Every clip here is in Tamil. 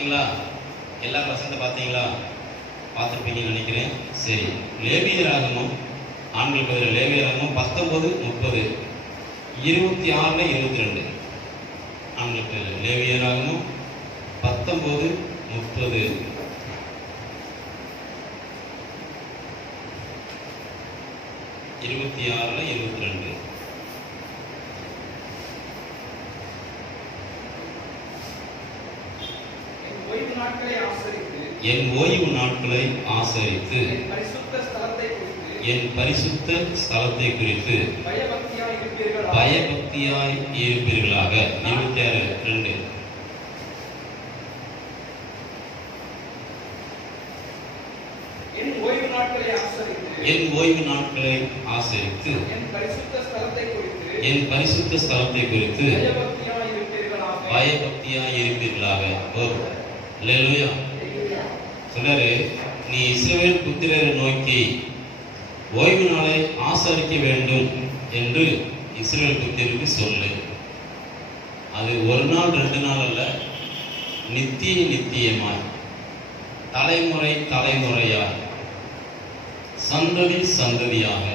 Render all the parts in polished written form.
பார்த்தீங்களா? எல்லா வசனத்தை பார்த்தீங்களா? பார்த்துருப்பீங்கன்னு நினைக்கிறேன். சரி, லேவியராகமம், ஆண்கள் பதில் லேவியராகமம் 19, 30, 26, 22. ஆண்கள் பதில் லேவியராகமம் 19, 30, 26, 22. என் ஓய்வு நாட்களை ஆசரித்து என் பரிசுத்த ஸ்தலத்தை குறித்து பயபக்தியாய் இருப்பீர்களாக. 26, 2. என் ஓய்வு நாட்களை ஆசரித்து என் பரிசுத்த ஸ்தலத்தை குறித்து பயபக்தியாய் இருப்பீர்களாக. அல்லேலூயா. சொல்றாரு, நீ இஸ்ரவேல் புத்திரரை நோக்கி ஓய்வு நாளை ஆசரிக்க வேண்டும் என்று இஸ்ரவேல் புத்திரருக்கு சொல்லு. அது ஒரு நாள் 2 நாள் அல்ல, நித்தியமாய், தலைமுறை தலைமுறையாய், சந்ததி சந்ததியாக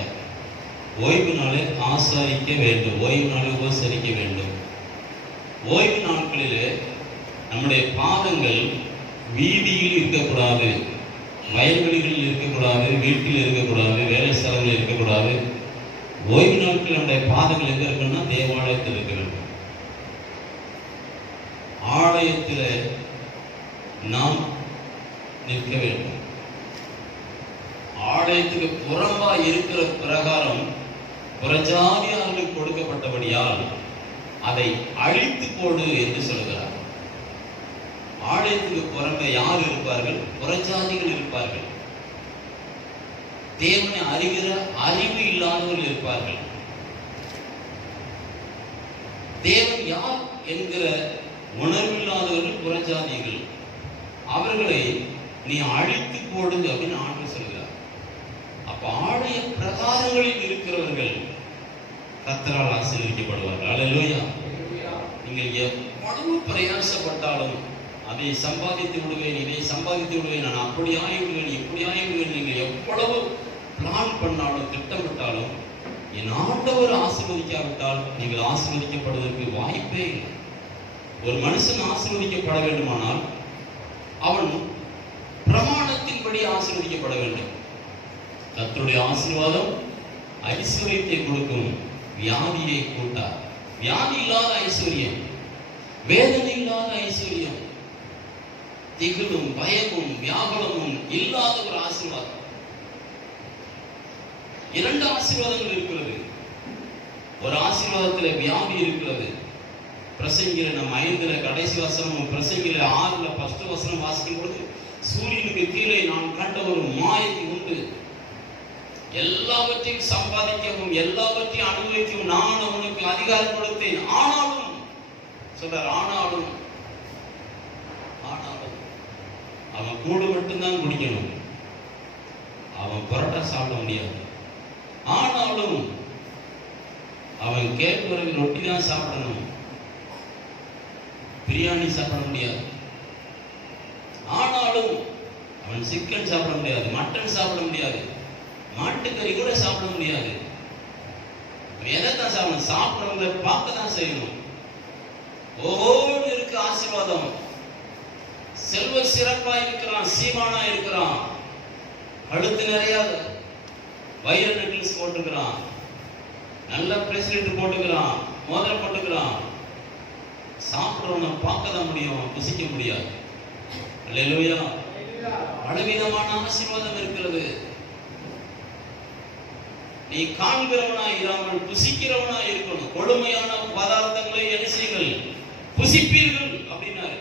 ஓய்வு நாளை ஆசரிக்க வேண்டும். ஓய்வு நாளை உபசரிக்க வேண்டும். ஓய்வு நாட்களிலே நம்முடைய பாதங்கள் வீதியில் இருக்கக்கூடாது, வயல்வெளிகளில் இருக்கக்கூடாது, வீட்டில் இருக்கக்கூடாது, வேலை ஸ்தலங்களில் இருக்கக்கூடாது. ஓய்வு நாட்கள் நம்முடைய பாதங்கள் எங்க இருக்குன்னா தேவாலயத்தில் இருக்க வேண்டும். ஆலயத்தில் நாம் நிற்க வேண்டும். ஆலயத்துக்கு புறம்பா இருக்கிற பிரகாரம் புறஜாதியார்களுக்கு கொடுக்கப்பட்டபடியால் அதை அழித்து போடு என்று சொல்கிறார். ஆலயத்துக்கு புறம்பே யார் இருப்பார்கள்? புறஜாதிகள் இருப்பார்கள். தேவனை அறிகிற அறிவு இல்லாதவர்கள் இருப்பார்கள். தேவன் யார் என்கிற உணர்வில்லாதவர்கள் புறஜாதிகள். அவர்களை நீ அழித்து போடு அப்படின்னு ஆண்டு சொல்கிறார். அப்ப ஆலய பிரகாரங்களில் இருக்கிறவர்கள் கர்த்தரால் ஆசீர்வதிக்கப்படுவார்கள். அல்லேலூயா. நீங்கள் எவ்வளவு பிரயாசப்பட்டாலும் அதை சம்பாதித்து விடுவேன், இதை சம்பாதித்து விடுவேன், நான் அப்படி ஆகிவிடுவேன், இப்படி ஆகிவிடுவேன், நீங்கள் எவ்வளவு பிளான் பண்ணாலும் திட்டமிட்டாலும் என் ஆண்டவர் ஆசீர்வதிக்காவிட்டால் நீங்கள் ஆசீர்வதிக்கப்படுவதற்கு வாய்ப்பே இல்லை. ஒரு மனுஷன் ஆசீர்வதிக்கப்பட வேண்டுமானால் அவன் பிரமாணத்தின்படி ஆசீர்வதிக்கப்பட வேண்டும். கர்த்தருடைய ஆசீர்வாதம் ஐஸ்வர்யத்தை கொடுக்கும், வியாதியை கூட்டார். வியாதி இல்லாத ஐஸ்வர்யம், வேதனை இல்லாத ஐஸ்வர்யம், திகிலும் பயமும் வியாகுலமும் இல்லாத ஒரு ஆசீர்வாதம். 2 ஆசீர்வாதங்கள் இருக்கிறது. ஒரு ஆசீர்வாதத்தில் வியாதி இருக்கிறது. பிரசங்கில நம்ம 5 கடைசி வசனம், பிரசங்கில 6 ஃபர்ஸ்ட் வசனம் வாசிக்கும் பொழுது, சூரியனுக்கு கீழே நான் கண்ட ஒரு மாயை உண்டு, எல்லாவற்றையும் சம்பாதிக்கவும் எல்லாவற்றையும் அனுபவிக்கவும் நான் அவனுக்கு அதிகாரம் கொடுத்தேன். ஆனாலும் சொல்றார், ஆனாலும் அவன் கூடு மட்டும்தான் குடிக்கணும், அவன் பரோட்டா சாப்பிட முடியாது. ஆனாலும் அவன் கேட்கறது ரொட்டி தான் சாப்பிடணும், பிரியாணி சாப்பிட முடியாது. ஆனாலும் அவன் சிக்கன் சாப்பிட முடியாது, மட்டன் சாப்பிட முடியாது, மாட்டுக்கறி கூட சாப்பிட முடியாது. எதைத்தான் சாப்பிடணும்? சாப்பிடறவங்களை பார்க்க தான் செய்யணும். ஓஹோன்னு இருக்கு ஆசீர்வாதம். செல்வ சிறப்பா இருக்கிறான், சீமானா இருக்கிறான், கழுத்து நிறைய வைர நெக்லஸ் போட்டுக்கிறான், நல்ல பிரசிடென்ட் போட்டுக்கிறான், மோதிரம் போட்டுக்கிறான். சாப்பிடுறவனை பார்க்க தான் முடியும், புசிக்க முடியாது. அல்லேலூயா. பலவிதமான ஆசீர்வாதம் இருக்கிறது. நீ காண்கிறவனா இராமல் புசிக்கிறவனா இருக்கணும். கொடுமையான பதார்த்தங்களை என்ன செய்யுங்கள்? புசிப்பீர்கள் அப்படின்னாரு.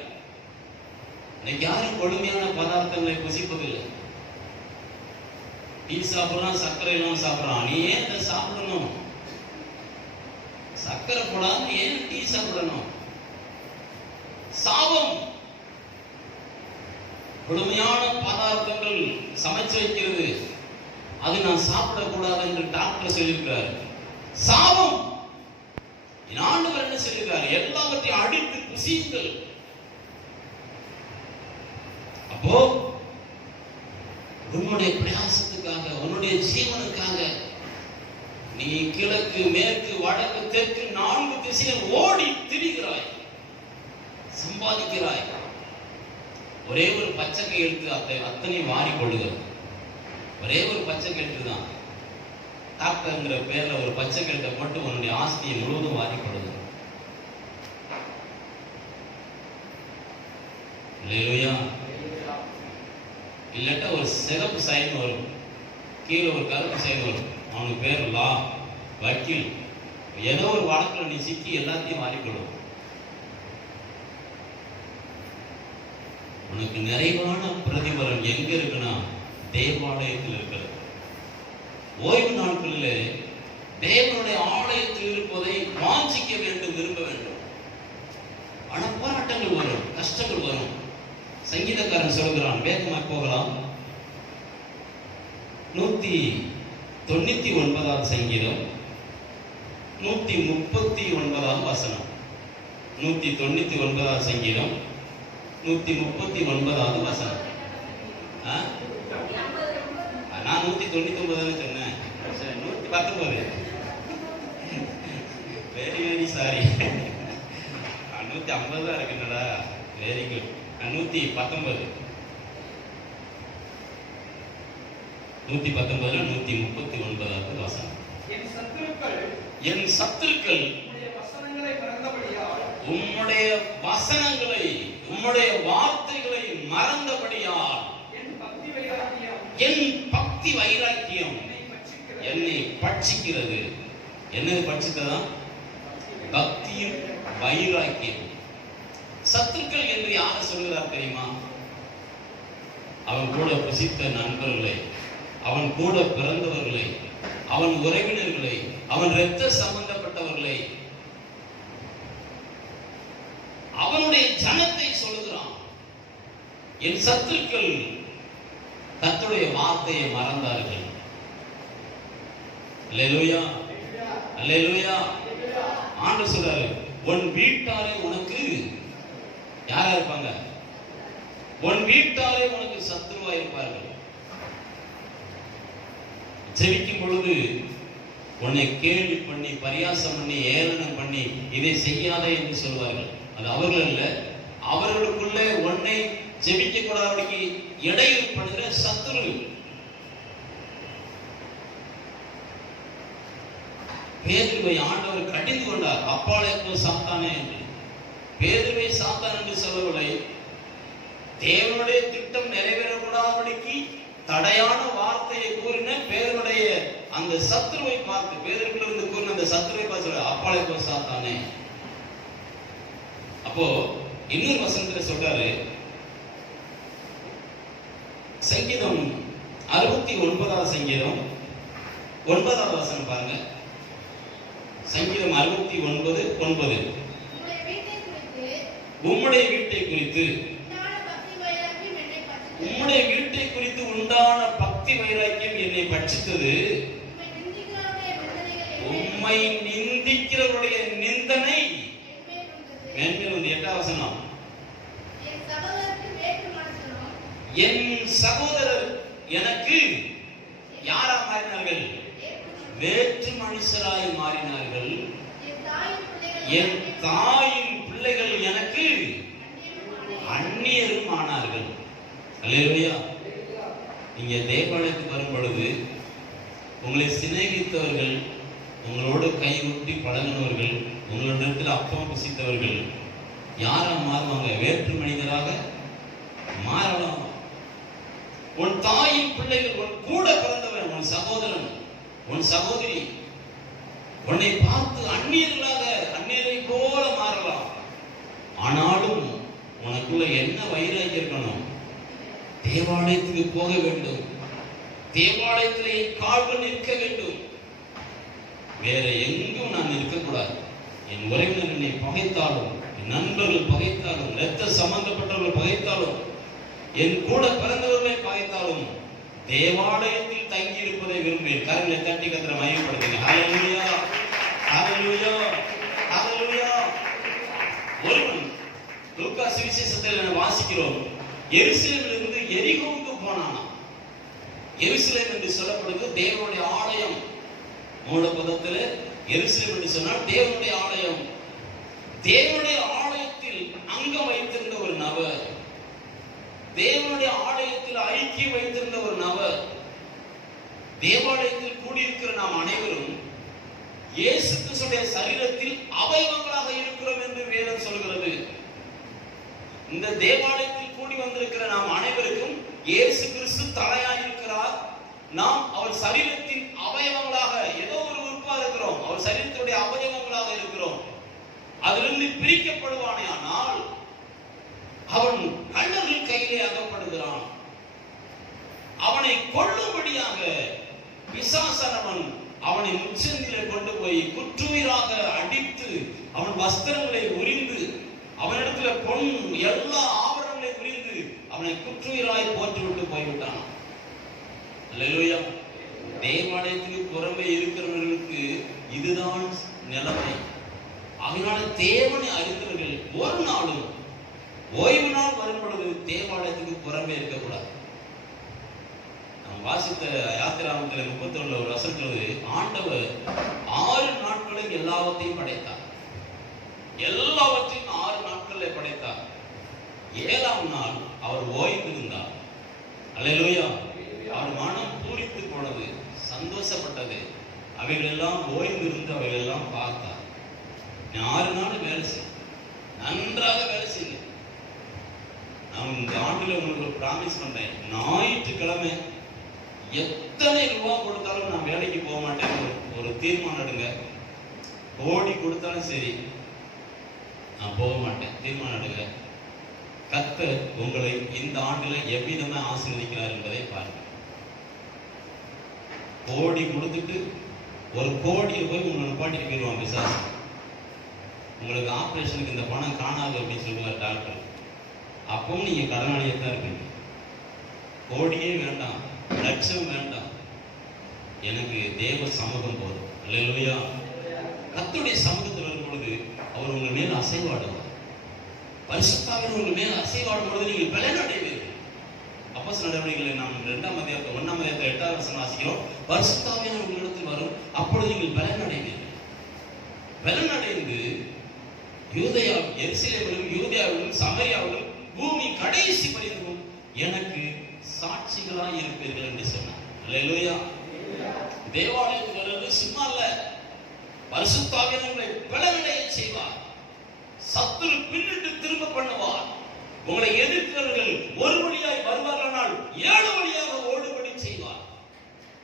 இன்னைக்கு யாரும் கொடுமையான பதார்த்தங்களை புசிப்பதில்லை. டீ சாப்பிடறான், சர்க்கரை எல்லாம் சாப்பிடறான். நீ ஏன் அதை சாப்பிடணும்? சர்க்கரை போடாம ஏன் டீ சாப்பிடணும்? சாபம். கொடுமையான பதார்த்தங்கள் சமைச்சு வைக்கிறது, அது நான் சாப்பிடக்கூடாது என்று டாக்டர் சொல்லியிருக்கிறார். சாபம். ஆண்டவர் என்ன சொல்லியிருக்காரு? எல்லாவற்றையும் அடித்து புசியுங்கள். அப்போ உன்னுடைய பிரயாசத்துக்காக, உன்னுடைய ஜீவனுக்காக நீ கிழக்கு, மேற்கு, வடக்கு, தெற்கு 4 திசையில் ஓடி திரிகிறாய், சம்பாதிக்கிறாய். ஒரே ஒரு பச்சை எடுத்து அத்தனை வாரி கொள்ளுகிறது. ஒரே ஒரு பச்சை கெழுத்து தான், டாக்டர்ங்கிற பேர்ல ஒரு பச்சை கெழுத்தை மட்டும் உன்னுடைய ஆஸ்தியை முழுவதும் வாரி கொள்ளுகிறது. இல்லையா? இல்லாட்டா ஒரு சிகப்பு சைன் வரும், கீழே ஒரு கருப்பு சைன் வரும். அவனுக்கு பேர் லா, வக்கீல். ஏதோ ஒரு வழக்கில் நீ சிக்கி எல்லாத்தையும் வாரிக்கொள்ளும். உனக்கு நிறைவான பிரதிபலன் எங்க இருக்குன்னா தேவாலயத்தில் இருக்கிறது. ஓய்வு நாட்களிலே தேவனுடைய ஆலயத்தில் இருப்பதை வாஞ்சிக்க வேண்டும், விரும்ப வேண்டும். ஆனா போராட்டங்கள் வரும், கஷ்டங்கள் வரும். சங்கீதக்காரன் சொல்கிறான், வேகமாக போகலாம். 199 சங்கீதம் 139 வசனம். 199 சங்கீதம் 139 வசனம். நான் 199 சொன்னேன், 119. வெரி வெரி சாரி, 150 தான் இருக்குன்னடா. Very good. 119 139 வசனம். என் சத்துருக்கள் உம்முடைய வசனங்களை, உம்முடைய வார்த்தைகளை மறந்தபடியால் என் பக்தி வைராக்கியம் என்னை பட்சிக்கிறது. என்னது பட்சித்ததா? பக்தியும் வைராக்கியம். சத்துருக்கள் என்று யார் சொல்கிறார் தெரியுமா? அவன் கூட புசித்த நண்பர்களை, அவன் கூட பிறந்தவர்களை, அவன் உறவினர்களை, அவன் இரத்த சம்பந்தப்பட்டவர்களை, அவனுடைய ஜனத்தை சொல்லுகிறான். என் சத்துருக்கள் கர்த்தருடைய வார்த்தையை மறந்தார்கள். அல்லேலூயா, அல்லேலூயா. ஆண்டவர் சொல்றாரு, உன் வீட்டாரே உனக்கு யாரா இருப்பாங்க? உன் வீட்டாரே உனக்கு சத்துருவா இருப்பார்கள். ஜெபிக்கும் பொழுது உன்னை கேள்வி பண்ணி, பரியாசம் பண்ணி, ஏளனம் பண்ணி, இதை செய்யாதே என்று சொல்வார்கள். அது அவர்கள் அல்ல, அவர்களுக்குள்ளே உன்னை ஜெபிக்க கூடாதபடிக்கு இடையூறு பண்ணுகிற சத்துரு. பேதுருவை ஆண்டவர் கடிந்து கொண்டார், அப்பாலே போ சாத்தானே என்று. பேதுருவை சாத்தான் என்று சொல்லவில்லை, தேவனுடைய திட்டம் நிறைவேறக்கூடாதபடிக்கு தடையான வார்த்தையை கூறின பேருடைய அந்த சத்துருவை பார்த்து, பேருக்குள்ள இருந்து கூறின அந்த சத்துருவை பார்த்து அப்பாலே போ சாத்தானே. அப்போ இன்னொரு வசனத்துல சொல்றாரு, சங்கீதம் 69 சங்கீதம் 9 வசனம் பாருங்க. சங்கீதம் 69:9. உம்முடைய வீட்டை குறித்து, உம்முடைய வீட்டை குறித்து உண்டான பக்தி வைராக்கியம் என்னை பட்சித்தது. உம்மை நிந்திக்கிறவருடைய நிந்தனை மேன்மேல் வந்து. 8 வசனம். என் சகோதரர் எனக்கு யாரா மாறினார்கள்? வேற்று மனுஷராய் மாறினார்கள். என் தாயின் பிள்ளைகள் எனக்கு அந்நியரும் ஆனார்கள். அல்லேலூயா. நீங்க தேவாலயத்துக்கு வரும் பொழுது உங்களை சிநேகித்தவர்கள், உங்களோடு கைவிட்டு பழகினவர்கள், உங்களிடத்தில் அப்பம் புசித்தவர்கள் யாரா மாறுவாங்க? வேற்று மனிதராக மாறலாம். உன் தாயின் பிள்ளைகள், உன் கூட பிறந்தவன், உன் சகோதரன், உன் சகோதரி உன்னை பார்த்து அந்நியர்களாக, அந்நியரை போல மாறலாம். ஆனாலும் உனக்குள்ள என்ன வைராக்கியம் இருக்கணும்? தேவாலயத்துக்கு போக வேண்டும், தேவாலயத்திலே கால்கள் நிற்க வேண்டும். வேற எங்கும் நான் இருக்கக்கூடாது. என் உறவினர் என்னை பகைத்தாலும், என் நண்பர்கள் பகைத்தாலும், இரத்த சம்பந்தப்பட்டவர்கள் பகைத்தாலும், என் கூட பிறந்தவர்களை பகைத்தாலும் தேவாலயத்தில் தங்கி இருப்பதை விரும்புவேன். கரங்களை தட்டி கர்த்தரை மகிமைப்படுத்துங்க. ஹல்லேலூயா, ஹல்லேலூயா, ஹல்லேலூயா. ஒருவன் லூக்கா சுவிசேஷத்தில் வாசிக்கிறோம், எருசலேமிலிருந்து எரிகோவுக்கு போனானா. எருசலேம் என்று சொல்லப்படுது தேவனுடைய ஆலயம். மூலபதத்தில் எருசலேம் என்று சொன்னால் தேவனுடைய ஆலயம். தேவனுடைய ஆலயத்தில் அங்கம் வைத்திருந்த ஒரு நபர், தேவனுடைய ஆலயத்தில் ஐக்கியம் வைத்திருந்த ஒரு நபர். தேவாலயத்தில் கூடியிருக்கிற நாம் அனைவரும் இயேசு கிறிஸ்துடைய சரீரத்தில் அவயவங்களாக இருக்கிறோம் என்று வேதம் சொல்கிறது. இந்த தேவாலயத்தில் கூடி வந்திருக்கிற நாம் அனைவருக்கும் இயேசு கிறிஸ்து தலையாய் இருக்கிறார். நாம் அவர் சரீரத்தின் அவயவங்களாக, ஏதோ ஒரு உறுப்பா இருக்கிறோம், அவர் சரீரத்துடைய அவயவங்களாக இருக்கிறோம். அதிலிருந்து பிரிக்கப்படுவானே ஆனால் அவன் கள்ளர்கள் கையிலே அகப்படுகிறான். அவனை கொல்லும்படியாக பிசாசானவன் அவனை முச்சந்திலே கொண்டு போய் குற்றுயிராக அடித்து அவன் வஸ்திரங்களை உரிந்து அவனிடத்துல பொன் எல்லா ஆபரணங்களை உரிந்து அவனை குற்றுயிராய் போட்டுவிட்டு போய்விட்டான். அல்லேலூயா. தேவாலயத்துக்கு புறமே இருக்கிறவர்களுக்கு இதுதான் நிலைமை. அதனால தேவனை அறிந்தவர்கள் ஒரு நாளும் ஓய்வு நாள் வரும் பொழுது தேவாலயத்துக்கு புறமே இருக்கக்கூடாது. நாம் வாசித்த யாத்திராமத்தில் 31 ஒரு வசனம் சொல்லுது, ஆண்டவர் 6 நாட்களில் எல்லாவற்றையும் படைத்தார். எல்லாவற்றையும் 6 நாட்களில் படைத்தார். 7ஆம் நாள் அவர் ஓய்வு இருந்தார். அல்லேலூயா. அவர் மனம் பூரித்து போனது, சந்தோஷப்பட்டது. அவைகள் எல்லாம் ஓய்வு இருந்து அவைகள் எல்லாம் பார்த்தார். 6 நாள் வேலை செய்ய, நன்றாக வேலை செய்யுங்க. நான் இந்த ஆண்டுல உங்களுக்கு பிராமிஸ் பண்றேன், ஞாயிற்றுக்கிழமை எத்தனை ரூபா கொடுத்தாலும் நான் வேலைக்கு போக மாட்டேன். ஒரு தீர்மானம் எடுங்க. கோடி கொடுத்தாலும் சரி, நான் போக மாட்டேன். தீர்மானம் எடுங்க. கர்த்தர் உங்களை இந்த ஆண்டுல எவ்விதமா ஆசீர்வதிக்கிறார் என்பதை பாருங்க. கோடி கொடுத்துட்டு ஒரு கோடியை போய் உங்களை நிப்பாட்டிட்டு போயிடுவான் பிசாசு. உங்களுக்கு ஆபரேஷனுக்கு இந்த பணம் காணாது அப்படின்னு சொல்லுவார் டாக்டர். அப்பவும் நீங்க கடனாளியாக தான் இருப்பீங்க. கோடியே வேண்டாம், லட்சம் வேண்டாம், எனக்கு தேவ சமூகம் போதும். அல்லேலூயா. கர்த்தருடைய சமூகத்தில் வரும் பொழுது அவர் உங்கள் மேல் அசைவாடுவார். பரிசுத்தாவின் உங்கள் மேல் அசைவாடும் பொழுது நீங்கள் பலன் அடைவீர்கள். அப்போஸ்தலர் நடவடிக்கைகளை நாம் 2ஆம் அதிகாரத்தில் 1ஆம் அதிகாரத்தில் 8ஆவது வசனம் வாசிக்கிறோம். பரிசுத்தாவின் உங்களிடத்தில் வரும், அப்பொழுது நீங்கள் பலன் அடைவீர்கள். பலன் அடைந்து யூதேயா, எருசலேமிலும் யூதேயாவிலும் சமரியாவிலும் பூமி கடைசி பரியந்தமும் எனக்கு சாட்சிகளாய் இருப்பீர்கள் என்று சொன்னார். அல்லேலூயா. தேவாலயத்துக்கு வருவது சும்மா அல்ல, பரிசுத்தாவியானவர் உங்களை பலனடைய செய்வார். சத்துரு பின்னிட்டு திரும்ப பண்ணுவார். உங்களை எதிர்க்கிறவர்கள் ஒரு வழியாய் வருவார்களானால் 7 வழியாக ஓடுபடி செய்வார்.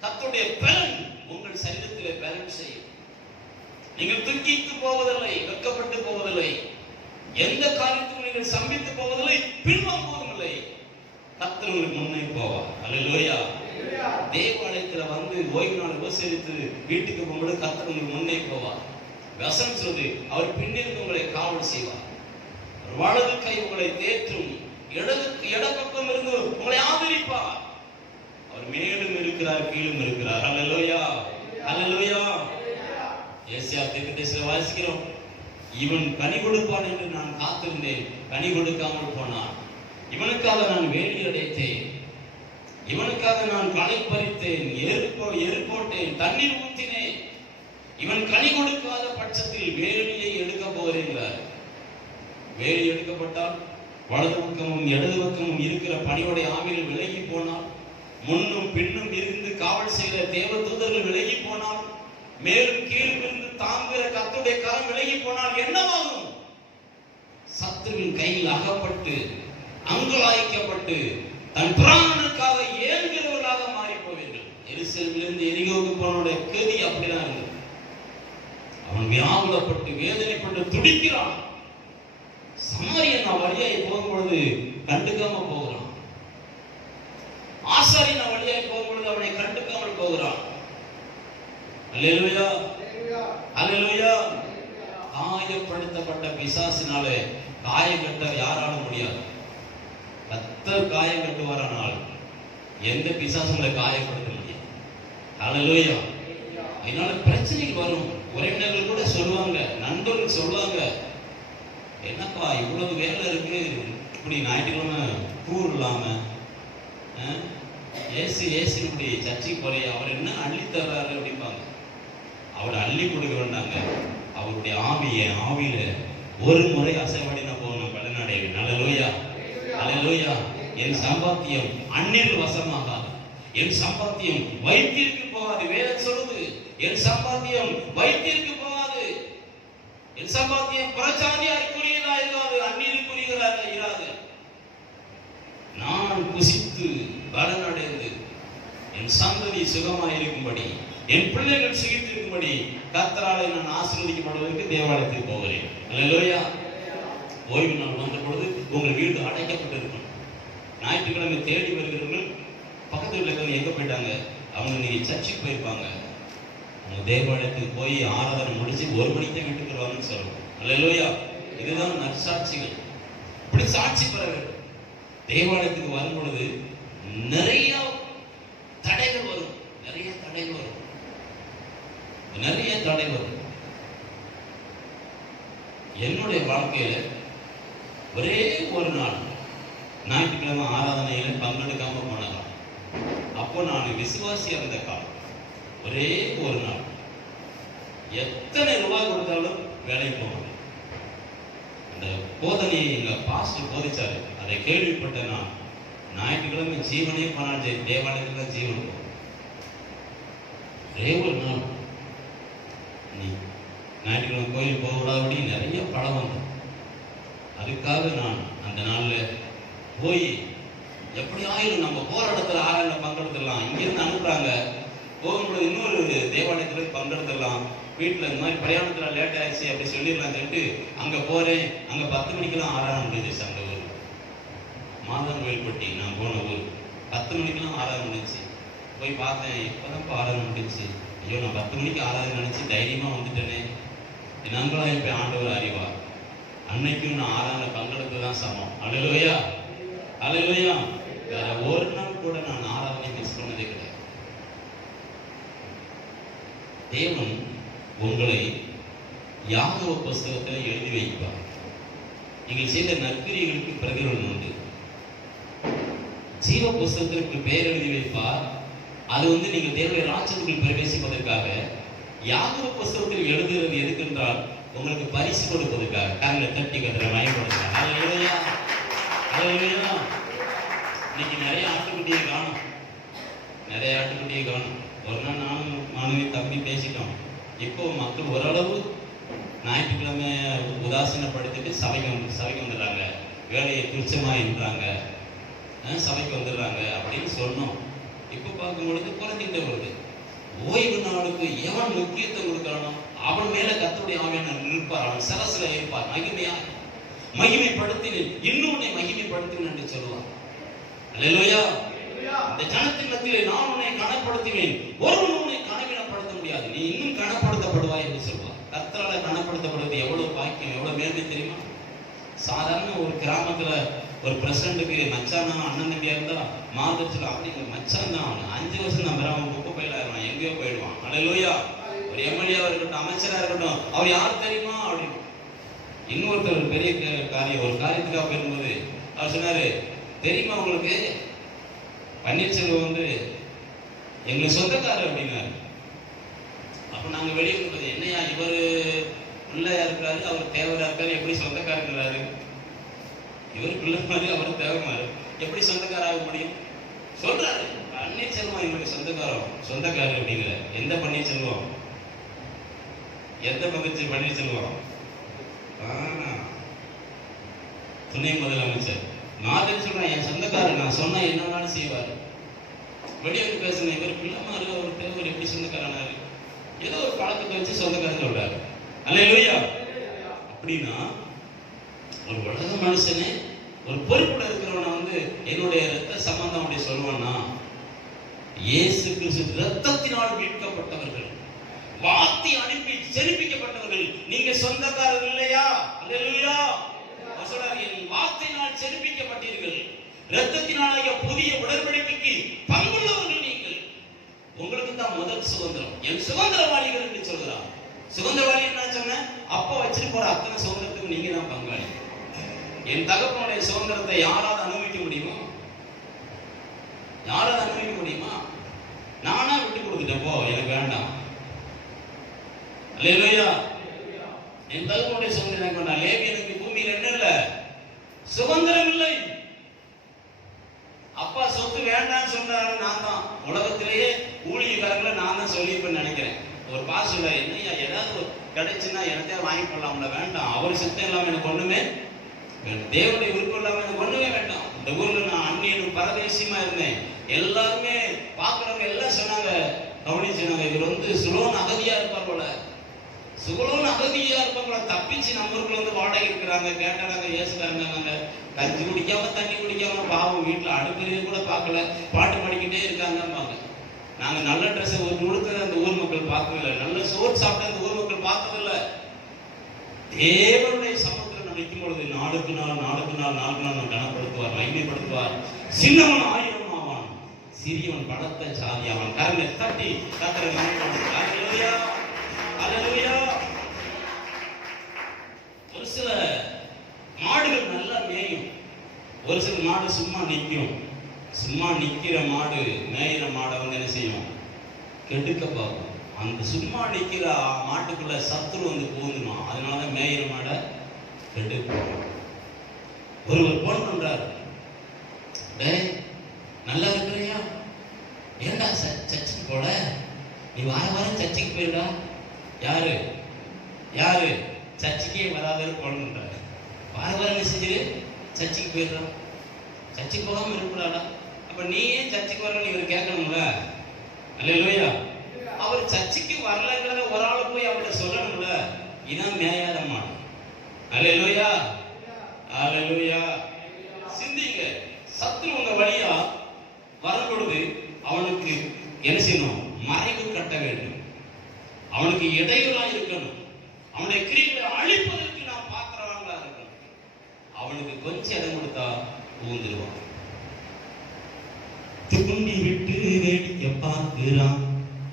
கர்த்தருடைய பலன் உங்கள் சரீரத்திலே பலன் செய்யும். நீங்கள் துக்கித்து போவதில்லை, வெட்கப்பட்டு போவதில்லை, எந்த காரியத்திலும் நீங்கள் சம்பித்து போவதில்லை, பின்வாங்குவதும் இல்லை. கர்த்தர் உங்களுக்கு முன்னே போவார். அல்லேலூயா. தேவாலயத்துல வந்து ஓய்வு நாள் உபசரித்து வீட்டுக்கு போகும்போது கர்த்தர் உங்களுக்கு முன்னே போவார். வசனம் சொல்லுது, அவர் பின்னிருந்து உங்களை காவல் செய்வார். வலது கை உங்களை தேற்றும், இடப்பக்கம் இருந்து உங்களை ஆதரிப்பார். அவர் மேலும் இருக்கிறார், கீழும் இருக்கிறார். அல்லேலூயா. அல்லேலூயா. ஏசாயா தீர்க்கதரிசியில வாசிக்கிறோம், இவன் கனி கொடுப்பான் என்று நான் காத்திருந்தேன், கனி கொடுக்காமல் போனான். இவனுக்காக நான் வேலி அடைத்தேன், இவனுக்காக நான் களை பறித்தேன், எரு போட்டேன், தண்ணீர் ஊற்றினேன். இவன் கனி கொடுக்காத பட்சத்தில் வேலியை எடுக்க போகிறேங்கிறார். வேலி எடுக்கப்பட்டால் வலது பக்கமும் இடது பக்கமும் இருக்கிற பணியோடைய ஆவிகள் விலகி போனால், முன்னும் பின்னும் இருந்து காவல் செய்கிற தேவ தூதர்கள் விலகி போனால், மேலும் கீழும் இருந்து தாங்குகிற கர்த்தருடைய கரம் விலகி போனால் என்னவாகும்? சத்துருவின் கையில் அகப்பட்டு அங்கலாய்க்கப்பட்டு தன் பிராணனுக்காக ஏங்குகிறவர்களாக மாறி போவீர்கள். எருசலேமிலிருந்து எரிகோவுக்கு போனவனுடைய கதி அப்படிதான் இருந்தது. அவன் வியாகுலப்பட்டு வேதனைப்பட்டு துடிக்கிறான். சமாரியன் வழியாய் போகும்பொழுது கண்டுக்காம போகிறான். ஆசாரியன் வழியாய் போகும்பொழுது அவனை கண்டுக்காமல் போகிறான். அல்லேலூயா. அல்லேலூயா. காயப்படுத்தப்பட்ட பிசாசினாலே காயம் கட்ட யாராலும் முடியாது. கர்த்தர் காயம் கட்டுவாரானால் எந்த பிசாசுகளை காயப்படுத்த முடியாது. அல்லேலூயா. அதனால பிரச்சனைகள் வரும். உறவினர்கள் கூட சொல்லுவாங்க, நண்பர்கள் சொல்லுவாங்க, என்னப்பா இவ்வளவு வேலை இருக்கு, இப்படி ஞாயிற்றுக்கிழமை டூர் இல்லாம ஏசு இப்படி சர்ச்சைக்கு போறிய அவர் என்ன அள்ளி தர்றாரு அப்படிம்பாங்க. அவர் அள்ளி கொடுக்க வேண்டாங்க. அவருடைய ஆவியில ஒரு முறை அசைவாடினா போதும், நான் பலனடைவேன். அல்லேலூயா, அல்லேலூயா. என் சம்பாத்தியம் அந்நியர் வசமாகாது, என் சம்பாத்தியம் வைத்திற்கு போகாது. வேதம் சொல்லுது, என் சம்பாத்தியம் வைத்திற்கு போகாது, என் சம்பாத்தியம் பிரச்சாரியாருக்குரியதா இராது, அந்நியருக்குரியதா இராது. நான் புசித்து பலனடைந்து என் சந்ததி சுகமாக இருக்கும்படி, என் பிள்ளைகள் சுகித்திருக்கும்படி கர்த்தராலே நான் ஆசீர்வதிக்கப்படுவதற்கு தேவாலயத்துக்கு போகிறேன். அல்லேலூயா. ஓய்வு நாள் வந்த பொழுது உங்கள் வீடு அடைக்கப்பட்டிருக்கும். ஞாயிற்றுக்கிழமை தேடி வருகிறவர்கள் பக்கத்து வீட்டில் இருக்கிறவங்க எங்கே போயிட்டாங்க, அவங்க நீங்க சர்ச்சுக்கு போயிருப்பாங்க. அவங்க தேவாலயத்துக்கு போய் ஆராதனை முடிச்சு 1 மணிக்கு தான் வீட்டுக்கு வருவாங்கன்னு சொல்லணும். அல்லேலூயா. இதுதான் நற்சாட்சிகள். இப்படி சாட்சி பெற வேண்டும். தேவாலயத்துக்கு வரும் பொழுது நிறைய தடைகள் வரும், நிறைய தடை வரும். என்னுடைய வாழ்க்கையில ஒரே ஒரு நாள் ஞாயிற்றுக்கிழமை ஆராதனையில பங்கெடுக்காம போன காலம், அப்போ நான் விசுவாசியா இருந்த காலம். ஒரே ஒரு நாள் எத்தனை ரூபாய் கொடுத்தாலும் வேலைக்கு போவாங்க. அந்த போதனையை எங்க பாஸ்டர் போதிச்சாரு, அதை கேள்விப்பட்ட நான் ஞாயிற்றுக்கிழமை ஜீவனே பண்ணால் சரி, தேவாலயத்துல தான் ஜீவன் போகும். ஒரே ஒரு நாள் நீ ஞாயிற்றுக்கிழமை கோயில் போகக்கூடாதபடி நிறைய படம் வந்தோம். அதுக்காக நான் அந்த நாள்ல போய் எப்படி ஆயிரும் நம்ம போற இடத்துல ஆராய்ல பங்கெடுத்துடலாம், இங்கிருந்து அனுப்புறாங்க, போகும்போது இன்னொரு தேவாலயத்துல பங்கெடுத்துடலாம், வீட்டுல இந்த மாதிரி பிரயாணத்துல லேட் ஆயிடுச்சு அப்படி சொல்லிடலாம் சொல்லிட்டு அங்க போறேன். அங்க 10 மணிக்கெல்லாம் ஆராதனை முடிஞ்சிச்சு. அந்த ஊர் மாதம் வேல்பட்டி, நான் போன ஊர் 10 மணிக்கெல்லாம் ஆராதனை முடிஞ்சிச்சு. போய் பார்த்தேன், இப்பதான் ஆராதனை முடிஞ்சிச்சு. ஐயோ, நான் 10 மணிக்கு ஆராதனை நினைச்சு தைரியமா வந்துட்டேனே. என் நண்பர்களாக இப்ப ஆண்டவர் அறிவார். அன்னைக்கும் நான் ஆராதனை பங்கெடுத்து தான் சமம். அல்லேலூயா, அல்லேலூயா. வேற ஒரு நாள் கூட நான் ஆராதனை மிஸ் பண்ணதே கிடையாது. தேவன் உங்களை யாகவ புஸ்தகத்தில் எழுதி வைப்பார். நீங்கள் செய்த நற்கிரியைகளுக்கு பிரதிபலன் உண்டு. ஜீவ புஸ்தகத்திற்கு பெயர் எழுதி வைப்பார். அது நீங்கள் தேவனுடைய ராஜ்யத்துக்குள் பிரவேசிப்பதற்காக. யாகவ புஸ்தகத்தில் எழுதுகிறது எதுக்கென்றால் உங்களுக்கு பரிசு கொடுப்பதற்காக. கரங்களை தட்டி கட்டுற மயப்படுத்துறாங்க. அல்லேலூயா, அல்லேலூயா. இன்னைக்கு நிறைய ஆட்டுக்குட்டியை காணும், நிறைய ஆட்டுக்குட்டியை காணும். ஒரு நாள் நானும் மாணவி தம்பி பேசிட்டோம். இப்போ மக்கள் ஓரளவு ஞாயிற்றுக்கிழமை உதாசீனப்படுத்திட்டு சபைக்கு வந்துடுறாங்க, வேலையை துச்சமா இருக்கிறாங்க, சபைக்கு வந்துடுறாங்க அப்படின்னு சொன்னோம். இப்போ பார்க்கும்பொழுது குறைஞ்சிக்கிட்டே வருது. ஓய்வு நாளுக்கு எவன் முக்கியத்துவம் கொடுக்கணும், அவன் மேல கர்த்தருடைய ஆவியானவர் நிற்பார். அவன் சரசில இருப்பார். மகிமைப்படுத்தினேன், இன்னும் மகிமைப்படுத்தினேன் என்று சொல்லுவான். அல்லேலூயா. இந்த ஜனத்தின் மத்தியிலே நான் உன்னை கனப்படுத்துவேன், ஒருவன் உன்னை கனவீனப்படுத்த முடியாது, நீ இன்னும் கனப்படுத்தப்படுவாய் என்று சொல்லுவார். கர்த்தரால கனப்படுத்தப்படுவது எவ்வளவு பாக்கியம், எவ்வளவு மேன்மை தெரியுமா? சாதாரண ஒரு கிராமத்துல ஒரு பிரசிடண்ட்டுக்கு மச்சானா அண்ணன் தம்பியா இருந்தா மாதத்துல அப்படி மச்சான் தான், 5 வருஷம் தான் அவன் குப்பை பயிலாயிருவான், எங்கேயோ போயிடுவான். அல்லேலூயா. ஒரு எம்எல்ஏவா இருக்கட்டும், அமைச்சரா இருக்கட்டும், அவர் யார் தெரியுமா அப்படின்னு. இன்னொருத்தர் ஒரு பெரிய ஒரு காரியத்துக்காக போயிருந்தது அவர் சொன்னாரு, தெரியுமா உங்களுக்கு பன்னீர்செல்வம் எங்களுக்கு சொந்தக்காரர் அப்படின்னாரு. அப்ப நாங்க வெளியே இருந்தது, என்னையா இவரு பிள்ளையா இருக்கிறாரு, அவர் தேவரா இருக்காரு, எப்படி சொந்தக்காரங்கிறாரு? இவர் பிள்ளை மாதிரி அவரு தேவமாரு, எப்படி சொந்தக்காராக முடியும் சொல்றாரு. பன்னீர்செல்வம் எங்களுக்கு சொந்தக்காரர் அப்படிங்கிற. எந்த பன்னீர்செல்வம்? எந்த பகுதி பன்னீர்செல்வம்? துணை முதலமைச்சர் மாதிரி சொல்றேன், என் சொந்தக்காரர், நான் சொன்னா என்னன்னாலும் செய்வாரு. வெளியே வந்து பேசுனேன், இவர் பிள்ளைமாரு அவர் தேவர் எப்படி சொந்தக்காரனாரு? ஏதோ ஒரு பழக்கத்தை வச்சு சொந்தக்காரன் சொல்றாரு. அல்லேலூயா. அப்படின்னா ஒரு உலக மனுஷனே ஒரு பொறுப்புல இருக்கிறவன என்னுடைய ரத்த சம்பந்தம் அப்படி சொல்லுவான்னா, இயேசு கிறிஸ்து ரத்தத்தினால் மீட்கப்பட்டவர்கள், வார்த்தை அனுப்பி செரிப்பிக்கப்பட்டவர்கள், நீங்க சொந்தக்காரர் இல்லையா? அல்லேலூயா. சொல்றாரு, என் வார்த்தையினால் செரிப்பிக்கப்பட்டீர்கள், ரத்தத்தினால புதிய உடன்படிக்கைக்கு பங்குள்ளவர்கள் நீங்கள். உங்களுக்கு தான் முதல் சுதந்திரம், என் சுதந்திரவாளிகள் என்று சொல்கிறார். சுதந்திரவாளி என்ன சொன்னேன்? அப்ப வச்சுட்டு போற அத்தனை சுதந்திரத்துக்கு நீங்க தான் பங்காளி. என் தகப்பனுடைய சுதந்திரத்தை யாராவது அனுபவிக்க முடியுமோ? யாராவது அனுமதிக்க முடியுமா? நானா விட்டு கொடுத்துட்டேன், போ எனக்கு வேண்டாம். அல்லேலூயா. என் தகப்பனுடைய சுதந்திரம் கொண்டா. லேவியனுக்கு பூமியில் என்ன இல்லை? சுதந்திரம் இல்லை. அப்பா சொத்து வேண்டாம்னு சொன்னாரு. நான் தான் உலகத்திலேயே ஊழியக்காரங்களை நான் தான் சொல்லியிருப்பேன்னு நினைக்கிறேன். ஒரு பாசுல என்னையா ஏதாவது கிடைச்சுன்னா எனக்கே வாங்கி கொள்ளலாம்ல, வேண்டாம். அவர் சித்தம் இல்லாம எனக்கு ஒண்ணுமே வேண்டாம், தேவனுடைய விருப்பம் இல்லாம எனக்கு ஒண்ணுமே வேண்டாம். இந்த ஊர்ல நான் அந்நியனும் பரதேசியமா இருந்தேன். எல்லாருமே பாக்குறவங்க எல்லாம் சொன்னாங்க, கவனிச்சாங்க, இவர் சுலோன் அகதியா இருப்பார் போல, சுலோன் அகதியா இருப்பார் போல, தப்பிச்சு நம்ம ஊருக்குள்ள வாடகை இருக்கிறாங்க. கேட்டாங்க, ஏசுக்காரங்க கஞ்சி குடிக்காம தண்ணி குடிக்காம பாவம், வீட்டுல அடுப்பறியே கூட பார்க்கல, பாட்டு பாடிக்கிட்டே இருக்காங்க. நாங்க நல்ல ட்ரெஸ் ஒரு கொடுத்தது அந்த ஊர் மக்கள் பார்த்ததில்லை, நல்ல சோறு சாப்பிட்ட அந்த ஊர் மக்கள் பார்த்ததில்லை. தேவனுடைய சமூகத்தில் நம்ம நிற்கும் பொழுது நாளுக்கு நாள் நம்ம கனப்படுத்துவார், மகிமைப்படுத்துவார். சின்னவன் 1000 ஆவான், சிறியவன் பலத்த சாதி ஆவான். கரங்களை தட்டி அல்லேலூயா, அல்லேலூயா. ஒரு சில மாடுகள் நல்லா மேயும், ஒரு சில மாடு சும்மா நிற்கும். சும்மா நிக்கிற மாடு மேயிற மாடை என்ன செய்யும்? கெடுக்க பார்க்கும். அந்த சும்மா நிக்கிற மாட்டுக்குள்ள சத்துரு பூந்துமா, அதனாலதான் மேயிற மாடை கெடுக்க. ஒருவர் போன் பண்றாரு, நல்லா இருக்கிறியா, ஏண்டா சர்ச்சுக்கு போல, நீ வாரம் சர்ச்சுக்கு போயிடா. யாரு யாரு சர்ச்சுக்கே வராத போன் பண்றாரு. வாரம் என்ன செஞ்சு சர்ச்சுக்கு போயிடுறான், சர்ச்சுக்கு போகாம இருக்கிறாடா. அப்ப நீ ஏன் சர்ச்சுக்கு வரல இவர் கேட்கணும்ல. அல்லேலூயா. அவர் சர்ச்சுக்கு வரலங்கிறத ஒரு ஆளு போய் அவர்கிட்ட சொல்லணும்ல. இதான் மேயாத மாடு. அல்லேலூயா, அல்லேலூயா. சிந்திங்க, சத்துரு உங்க வழியா வரும் பொழுது அவனுக்கு என்ன செய்யணும்? மறைவு கட்ட வேண்டும், அவனுக்கு இடையூறா இருக்கணும், அவனுடைய கிரியைகளை அழிப்பதற்கு நாம் பாக்குறவங்களா இருக்கணும். அவனுக்கு கொஞ்சம் இடம் கொடுத்தா ஊந்துருவான். தூண்டி விட்டு வேடிக்க பார்க்கிறான்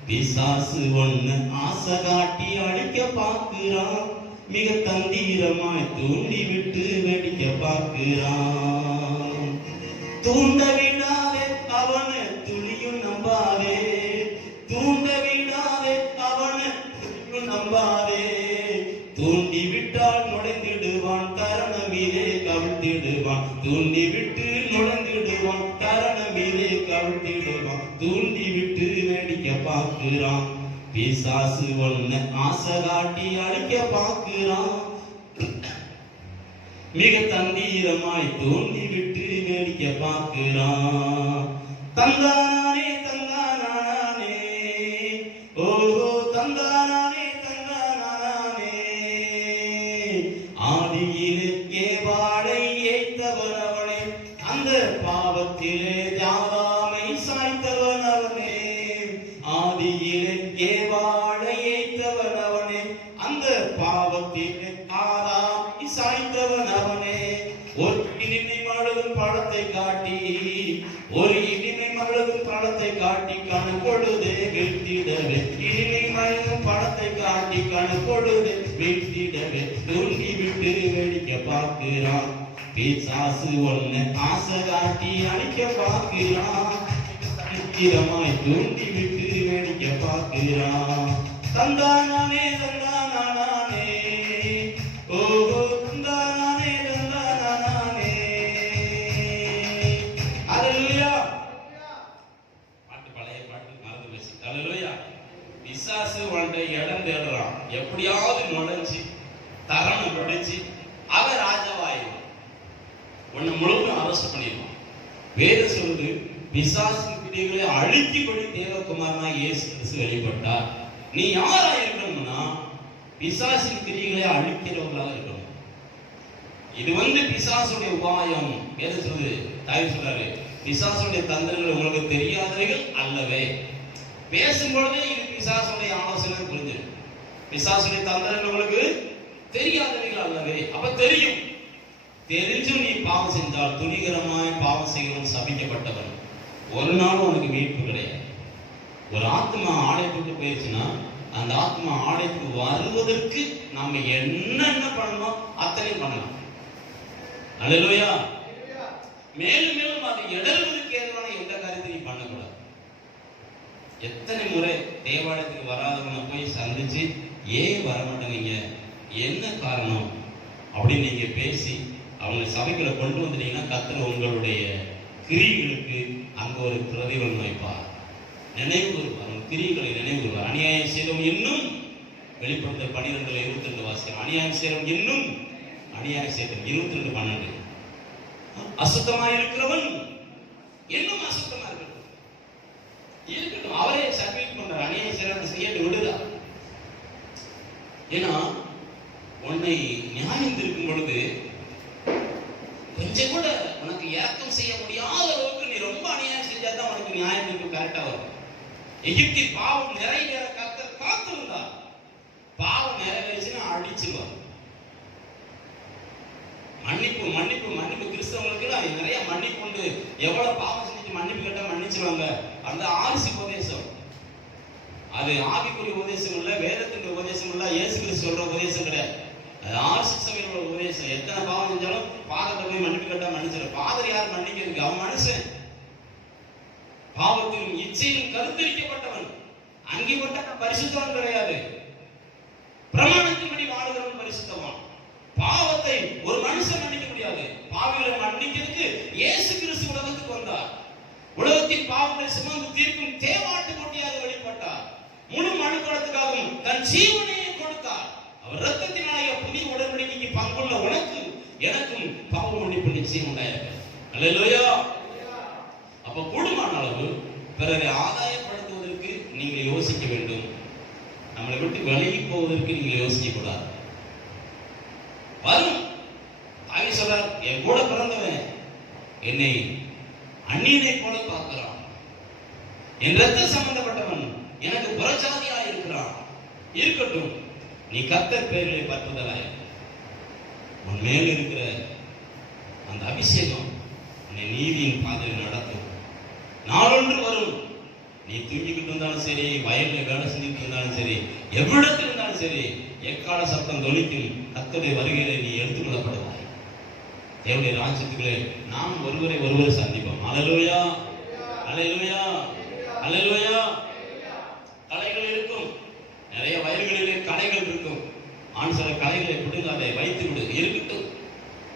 பிசாசு, ஒண்ணு ஆசை காட்டி அழிக்க பார்க்கிறான். மிக தந்திரமாய் தூண்டி விட்டு வேடிக்க பார்க்கிறான். தூண்ட விடாதே அவனை துளியும் நம்பாதே, தூண்ட விடாதே அவனை துளியும் நம்பாதே. தூண்டி விட்டால் நுழைந்திடுவான், தருணம் மீதே கவிழ்த்திடுவான். தூண்டி விட்டு நுழைந்திடுவான், தருணம் மீதே கவிழ்த்திடுவான். தூண்டி விட்டு வேடிக்க பார்க்கிறான் பிசாசு, ஒண்ணு ஆசை காட்டி அழிக்க பார்க்கிறான். மிக தந்தீரமாய் தூண்டி விட்டு வேடிக்க பார்க்கிறான். தந்தானே தந்தானே, ஓஹோ தந்தானே தந்தானே. ஆதியிலே ஏவாளை ஏய்த்தவன் அவனே, அந்த பாவத்திலே ஜாவாமை சாய்த்தவன் அவனே. ஆதியிலே ஏவாளை ஏய்த்தவன் அவனே, அந்த பாவத்திலே ஆதாமை சாய்த்தவன் அவனே. ஒரு இனிமை மழுகும் பழத்தை காட்டி, ஒரு இனிமை மழுகும் பழத்தை காட்டி கணக்கொழுதே வீழ்த்திடவே. இனிமை மழுகும் பழத்தை காட்டி கணக்கொழுதே வீழ்த்திடவே. தூண்டி விட்டு வேடிக்க பார்க்கிறான் பிசாசு, ஒண்ணு ஆசை காட்டி அழிக்க பார்க்கிறான். தந்திரமாய் தூண்டி விட்டு வேடிக்க பார்க்கிறான். தந்தானே தந்தானே, ஓஹோ தந்தானே தந்தானே. அல்லேலூயா. பாட்டு பழைய பாட்டு மறந்து பேசி. அல்லேலூயா. பிசாசு உன்கிட்ட இடம் தேடுறான், எப்படியாவது நுழைஞ்சு தரணும் பிடிச்சு அவன் ராஜாவாயிடும், உன்னை முழுவதும் அரசு பண்ணிடுவான். வேதம் சொல்லுது, பிசாசின் கிரியைகளை அழிக்கும்படி தேவகுமாரனா இயேசு கிறிஸ்து வெளிப்பட்டார். நீ யாரா இருக்கணும்னா பிசாசின் கிரியைகளை அழிக்கிறவர்களாக இருக்கணும். இது பிசாசுடைய உபாயம். வேதம் சொல்லுது, தாய் சொல்றாரு, பிசாசுடைய தந்திரங்கள் உங்களுக்கு தெரியாதவைகள் அல்லவே. பேசும்பொழுதே இது பிசாசுடைய ஆலோசனை புரிஞ்சு. பிசாசுடைய தந்திரங்கள் உங்களுக்கு தெரியாதவைகள் அல்லவே. அப்ப தெரியும், தெரிஞ்சும் நீ பாவம் செஞ்சால் துணிகரமாய் பாவம் செய்கிறவன் சபிக்கப்பட்டவன். ஒரு நாள் உனக்கு மீட்பு கிடையாது. ஒரு ஆத்மா ஆலயத்துக்கு போயிடுச்சுன்னா அந்த ஆத்மா ஆலயத்துக்கு வருவதற்கு நாம என்னென்ன பண்ணணும் அத்தனையும் பண்ணலாம். அல்லேலூயா. மேலும் மேலும் அது இடர்வதற்கு ஏதுவான எந்த காரியத்தை நீ எத்தனை முறை தேவாலயத்துக்கு வராதவனை போய் சந்திச்சு ஏன் வர மாட்டேங்க, என்ன காரணம் அப்படின்னு நீங்க பேசி அவங்களை சபைக்குள்ள கொண்டு வந்துட்டீங்கன்னா கர்த்தர் உங்களுடைய கிரியைகளுக்கு அங்க ஒரு பிரதிபலன் வைப்பார், நினைவு கூறுவார், கிரியைகளை நினைவு கூறுவார். அநியாயம் செய்தவன் இன்னும் வெளிப்படுத்த 12:22 வாசிக்கிறோம். அநியாயம் செய்தவன் இன்னும் அநியாயம் செய்தவன் 22:12 அசுத்தமாக இருக்கிறவன் இன்னும் அசுத்தமா இருக்கட்டும், அவரே சர்வீஸ் பண்ற. அநியாயம் செய்யறது செய்யட்டு விடுதா. ஏன்னா உன்னை நியாயம் இருக்கும் பொழுது கொஞ்சம் கூட உனக்கு இறக்கம் செய்ய முடியாத அளவுக்கு நீ ரொம்ப அநியாயம் செஞ்சாதான் உனக்கு நியாயம் இருக்கும் கரெக்டா வரும். எகிப்தில் பாவம் நிறைவேற கர்த்தர் காத்திருந்தார். பாவம் நிறைவேறிச்சுன்னா அடிச்சுவார். மன்னிப்பு மன்னிப்பு மன்னிப்பு கிறிஸ்தவங்களுக்கு நிறைய மன்னிப்பு உண்டு. எவ்வளவு பாவம் செஞ்சுட்டு மன்னிப்பு கேட்டா மன்னிச்சுவாங்க. அந்த ஆர்சி உபதேசம் அது ஆவிக்குரிய உபதேசம் இல்ல, வேதத்தின் உபதேசம் இல்ல, இயேசு கிறிஸ்து சொல்ற உபதேசம் கிடையாது. அது ஆர்சி சபையோட உபதேசம். எத்தனை பாவம் செஞ்சாலும் பாதத்தை போய் மன்னிப்பு கேட்டா மன்னிச்சிடும். பாதர் யார் மன்னிக்கிறதுக்கு? அவன் மனுஷன், பாவத்திலும் இச்சையிலும் கருத்தரிக்கப்பட்டவன். அங்கிப்பட்ட பரிசுத்தவன் கிடையாது. பிரமாணத்தின்படி வாழுகிறவன் பரிசுத்தவான். பாவத்தை ஒரு மனுஷன் மன்னிக்க முடியாது. பாவிகளை மன்னிக்கிறதுக்கு இயேசு கிறிஸ்து உலகத்துக்கு வந்தார். உலகத்தின் பாவங்களை சுமந்து தீர்க்கும் தேவாட்டுக்குட்டியாக வெளிப்பட்டார். முழு மனுக்குலத்துக்காகவும் தன் ஜீவனையை கொடுத்தார். அவர் இரத்தத்தினாலே புதிய உடன்படிக்கைக்கு பங்குள்ள உனக்கு எனக்கும் பாவ மன்னிப்பு நிச்சயம் உண்டாயிருக்கு. அல்லேலூயா. அப்ப கூடுமான அளவு பிறரை ஆதாயப்படுத்துவதற்கு நீங்கள் யோசிக்க வேண்டும். நம்மளை விட்டு விலகி போவதற்கு நீங்கள் யோசிக்க கூடாது. வரும் தாவி சொல்றார், என் கூட பிறந்தவன் என்னை அந்நியனை போல பார்க்கிறான், என் ரத்த சம்பந்தப்பட்டவன் எனக்கு புறஜாதியா இருக்கிறான். இருக்கட்டும், நீ கர்த்தர் பெயர்களை பற்றுதலாய் உன் மேல் இருக்கிற அந்த அபிஷேகம் உன்னை நீதியின் பாதையில் நடத்தும். நாளொன்று வரும், நீ தூங்கிக்கிட்டு இருந்தாலும் சரி, வயல்ல வேலை செஞ்சுட்டு இருந்தாலும் சரி, எவ்விடத்தில் இருந்தாலும் சரி, எக்கால சத்தம் தொனிக்கும் கர்த்தருடைய வருகையிலே நீ எடுத்துக்கொள்ளப்படுவாய். தேவனுடைய ராஜ்யத்துக்குள்ளே நாம் ஒருவரை ஒருவர் சந்திப்போம். அல்லேலூயா, அல்லேலூயா, அல்லேலூயா. களைகள் இருக்கும், நிறைய வயல்களிலே களைகள் இருக்கும். ஆண் சில களைகளை கொடுங்க, அதை வைத்து விடு, இருக்கட்டும்.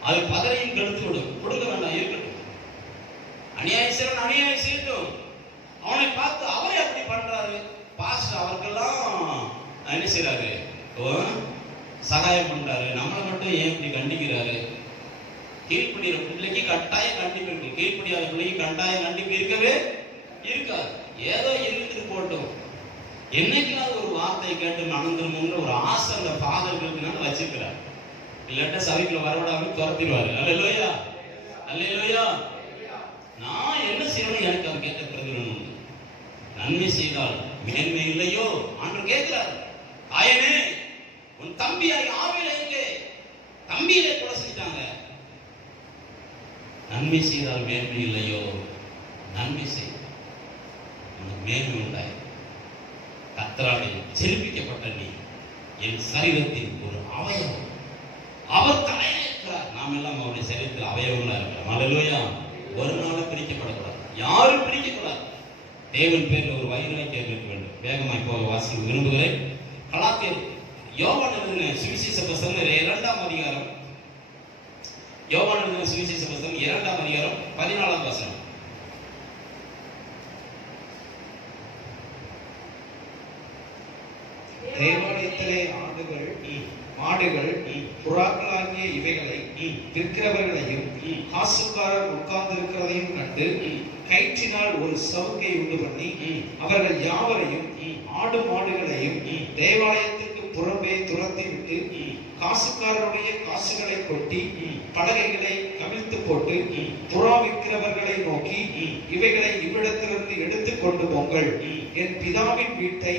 அது பதறையும் கெடுத்து விடும், கொடுக்க வேண்டாம், இருக்கட்டும். அநியாயம் செய்யணும், அநியாயம் செய்யட்டும். அவனை பார்த்து அவரே அப்படி பண்றாரு, பாஸ்டர் அவருக்கெல்லாம் என்ன செய்யறாரு, சகாயம் பண்றாரு, நம்மளை மட்டும் ஏன் இப்படி கண்டிக்கிறாரு? கீழ்ப்படிகிற பிள்ளைக்கு கட்டாயம் கண்டிப்பு இருக்கு, கீழ்ப்படியாத பிள்ளைக்கு கட்டாயம் கண்டிப்பு இருக்கவே இருக்காது. ஏதோ இருந்துட்டு போட்டோம். என்னைக்காவது ஒரு வார்த்தையை கேட்டு மணந்துருமோன்ற ஒரு ஆசை அந்த ஃபாதர்களுக்கு வச்சிருக்கிறார். இல்லாட்ட சபைக்குள்ள வரவிடாம துரத்திடுவாரு. அல்லேலூயா, அல்லேலூயா. நான் என்ன செய்யணும், எனக்கு அவர் கேட்ட பிரதிபலன் உண்டு. நன்மை செய்தால் மேன்மை இல்லையோ? ஆண்டவர் கேட்கிறார், ஆயனே உன் தம்பியாய் ஆவில எங்கே? தம்பியிலே கொலை செஞ்சிட்டாங்க. நன்மை செய்தால் மேன்மை இல்லையோ? நன்மை செய், உனக்கு மேன்மை உண்டாய். கர்த்தராலே ஜெனிப்பிக்கப்பட்ட நீ என் சரீரத்தின் ஒரு அவயவம். அவர் தலையில இருக்கிறார், நாம் எல்லாம் அவருடைய சரீரத்தில் அவயவங்களா இருக்கிறோம். அல்லேலூயா. ஒரு நாளும் பிரிக்கப்படக்கூடாது, யாரும் பிரிக்கக்கூடாது. தேவன் பேரில் ஒரு வயிறாய் கேட்க வேண்டும். வேகமாக இப்போ வாசிக்க விரும்புகிறேன். கலாத்தியர் யோவான் எழுதின சுவிசேஷ புத்தகம் 2ஆம் அதிகாரம், யோவான் எழுதின சுவிசேஷ புத்தகம் 2ஆம் அதிகாரம் 14ஆம் வசனம். தேவாலயத்திலே ஆடுகள், மாடுகள், புறாக்களாகிய இவைகளை விற்கிறவர்களையும் காசுக்காரர் உட்கார்ந்து இருக்கிறதையும் கண்டு கயிற்றினால் ஒரு சவுக்கை உண்டு பண்ணி அவர்கள் யாவரையும் ஆடு மாடுகளையும் தேவாலயத்துக்கு புறம்பே துரத்தி விட்டு காசுக்காரருடைய காசுகளை கொட்டி பலகைகளை கவிழ்த்து போட்டு புறா விற்கிறவர்களை நோக்கி, இவைகளை இவ்விடத்திலிருந்து எடுத்துக் கொண்டு போங்கள், என் பிதாவின் வீட்டை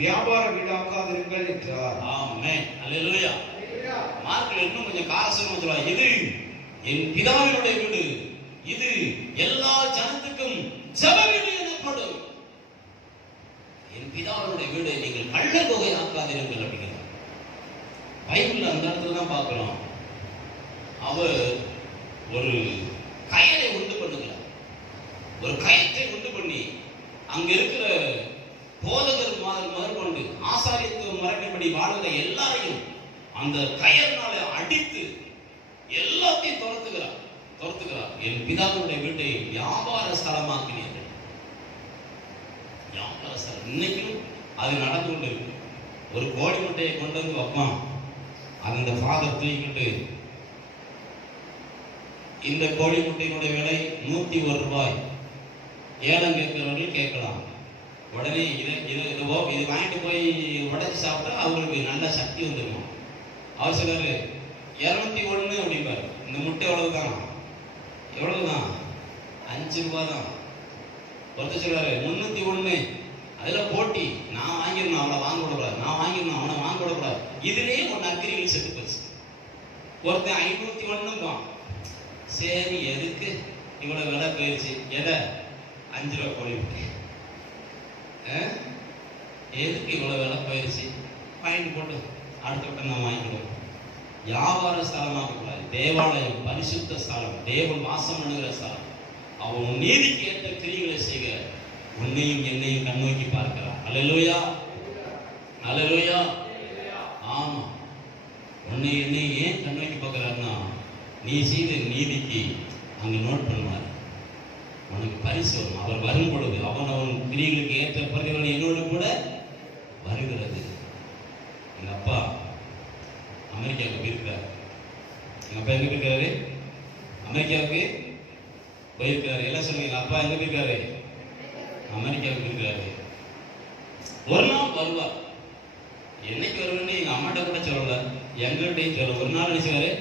வியாபார வீடாக்காதிருங்கள் என்றார். ஆமென், அல்லேலூயா. மார்க்ல இன்னும் கொஞ்சம் காசுன்னு சொல்லுவாங்க, இது என் பிதாவினுடைய வீடு, இது எல்லா ஜனத்துக்கும் ஜெப வீடு எனப்படும். என் பிதாவினுடைய வீடு நீங்கள் கள்ள தொகை ஆக்காதீர்கள் அப்படிங்கிறார். பைபிள்ல அந்த இடத்துல தான் பார்க்கிறோம். அவர் ஒரு கயரை உண்டு பண்ணுகிறார். ஒரு கயத்தை உண்டு பண்ணி அங்க இருக்கிற போதகர் முதற்கொண்டு ஆசாரியத்துவம் மரபின்படி வாழ்கிற எல்லாரையும் அந்த கயர்னால அடித்து எல்லாத்தையும் துரத்துகிறார். என் பிதாவுடைய வீட்டை வியாபார ஸ்தலமாக்கினீர்கள். வியாபார ஸ்தலம் இன்னைக்கும் அது நடந்து கொண்டு இருக்கு. ஒரு கோழி முட்டையை கொண்டு வந்து வைப்பான், அந்த ஃபாதர் தூக்கிட்டு இந்த கோழி முட்டையினுடைய விலை 101 ரூபாய், ஏலம் கேட்கிறவர்கள் கேட்கலாம். உடனே இது வாங்கிட்டு போய் உடைச்சு சாப்பிட்டா அவங்களுக்கு நல்ல சக்தி வந்துருமா. அவர் சொல்றாரு 201 அப்படிம்பாரு. இந்த முட்டை எவ்வளவுதான்? 5 ரூபாய் தான். ஒருத்தர் சொல்றாரு 301, அதுல போட்டி, நான் வாங்கிடணும் அவனை வாங்க விடக்கூடாது, நான் வாங்கிடணும் அவனை வாங்க விடக்கூடாது. இதுலயே ஒரு நற்கிரிகள் செத்து போச்சு. ஒருத்தன் 501 சரி எதுக்கு இவ்வளவு விலை போயிடுச்சு, எதை 5 ரூபாய் கோழி முட்டை எதுக்கு இவ்வளவு விலை போயிடுச்சு, வாங்கிட்டு போட்டு அடுத்த வட்டம் நான் வாங்கிடுவோம். வியாபார ஸ்தலமாக கூடாது. தேவாலயம் பரிசுத்த ஸ்தலம், தேவன் வாசம் பண்ணுகிற ஸ்தலம். அவன் நீதிக்கு ஏற்ற கிரியைகளை செய்க உன்னையும் என்னையும் கண்ணோக்கி பார்க்கிறார். அல்லேலூயா, அல்லேலூயா. ஆமா, உன்னை என்னை ஏன் கண்ணோக்கி பார்க்கிறார்னா, நீ செய்த நீதிக்கு அங்க நோட் பண்ணுவார். உனக்கு பரிசு வரும். அவர் வரும் பொழுது அவன் கிரியைகளுக்கு ஏற்ற பிரதிபலன் என்னோடு கூட வருகிறது. எங்க அப்பா அமெரிக்காவுக்கு போயிருக்காரு. எங்க அப்பா எங்க போயிருக்காரு? அமெரிக்காவுக்கு போயிருக்காரு. எல்லாம் சொல்லுங்க, அப்பா எங்க போயிருக்காரு? அமெரிக்காவுக்கு போயிருக்காரு. ஒரு நாள் வருவார். என்னைக்கு வருவேன்னு எங்க அம்மாட்ட கூட சொல்லல, எங்கள்கிட்டையும் சொல்ல. ஒரு நாள் நினைச்சுவாரு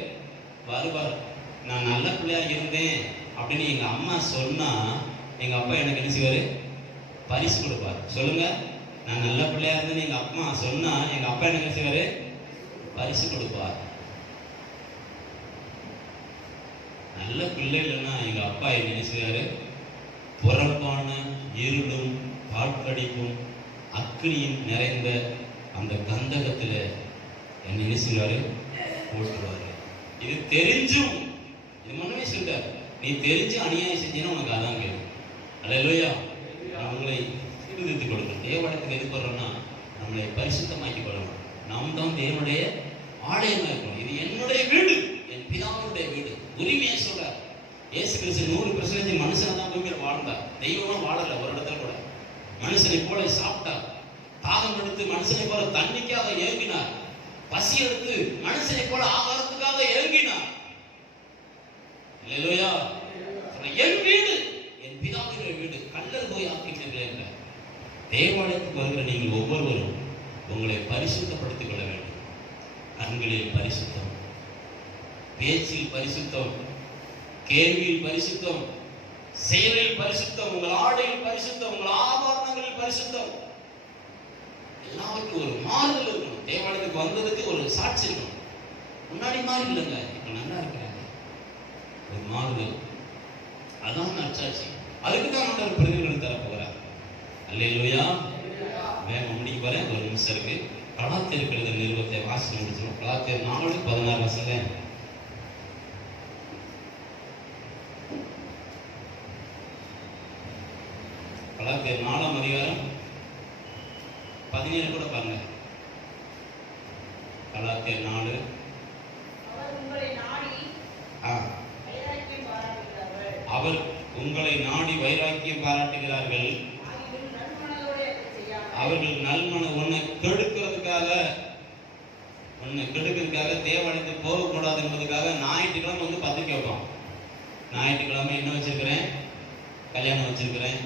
வருவார். நான் நல்ல பிள்ளையா இருந்தேன் அப்படின்னு எங்க அம்மா சொன்னா எங்க அப்பா எனக்கு நினைச்சுவாரு பரிசு கொடுப்பார். சொல்லுங்க, நான் நல்ல பிள்ளையா இருந்தேன்னு எங்க அம்மா சொன்னா எங்க அப்பா எனக்கு நினைச்சுவாரு பரிசு கொடுப்பார். நல்ல பிள்ளை இல்லைன்னா எங்க அப்பா என்ன நினைச்சுவாரு புறம்பான இருளும் காட்கடிப்பும் அக்னியும் நிறைந்த அந்த கந்தகத்துல என்ன நினைச்சுவாரு போட்டுருவாரு. இது தெரிஞ்சும், இது முன்னமே சொல்றாரு, நீ தெரிஞ்சு அநியாயம் செஞ்சீங்கன்னா உனக்கு அதான் கேள்வி. அல்லேலூயா. உங்களை சீர்திருத்திக் கொடுக்கணும். தேவனுக்கு எது போடுறோம்னா நம்மளை பரிசுத்தமாக்கி கொள்ளணும். நாம் தான் தேவனுடைய ஆலயமா இருக்கணும். இது என்னுடைய வீடு, என் பிதாவுடைய வீடு. உரிமையை சொல்றார். இயேசு கிறிஸ்து 100% மனுஷனை தான் பூமியில் வாழ்ந்தார். தெய்வமா வாழல ஒரு இடத்துல கூட. மனுஷனை போல சாப்பிட்டார். தாகம் எடுத்து மனுஷனை போல தண்ணிக்காக ஏங்கினார். பசி எடுத்து மனுஷனை போல ஆகாரத்துக்காக ஏங்கினார். அல்லேலூயா. என் வீடு என் பிதாவுடைய வீடு, கல்லர் போய் ஆக்கிட்டீர்கள். தேவாலயத்துக்கு வருகிற நீங்கள் ஒவ்வொருவரும் உங்களை பரிசுத்தப்படுத்திக் கொள்ள வேண்டும். கண்களில் பரிசுத்தம், பேச்சில் பரிசுத்தம், கேள்வியில் பரிசுத்தம், செயலில் பரிசுத்தம், உங்கள் ஆடையில் பரிசுத்தம், உங்கள் ஆபரணங்களில் பரிசுத்தம். எல்லாருக்கும் ஒரு மாறுதல் இருக்கணும். தேவாலயத்துக்கு வந்ததுக்கு ஒரு சாட்சி இருக்கணும். முன்னாடி மாதிரி இல்லைங்க, இப்ப நல்லா இருக்கிறாங்க, ஒரு மாறுதல். அதான் நற்சாட்சி. அதுக்கு தான் நம்ம பிரதிபலன் தர போகிறார். அல்லேலூயா. வேகம் முடிக்க போறேன், ஒரு நிமிஷம் இருக்கு. கலாத்தியர் எழுத நிறுவத்தை வாசித்து முடிச்சிடும். கலாத்தியர் 4:16 வசனம். கலாத்தியர் 4ஆம் அதிகாரம் 17 கூட பாருங்க. கலாத்தியர் 4. அவர் உங்களை நாடி வைராக்கியம் பாராட்டுகிறார்கள். அவர்கள் நல்மன உன்னை கெடுக்கிறதுக்காக தேவாலயத்துக்கு போகக்கூடாது என்பதுக்காக ஞாயிற்றுக்கிழமை வந்து பத்திரிக்கை வைப்போம். ஞாயிற்றுக்கிழமை என்ன வச்சிருக்கிறேன்? கல்யாணம் வச்சிருக்கிறேன்.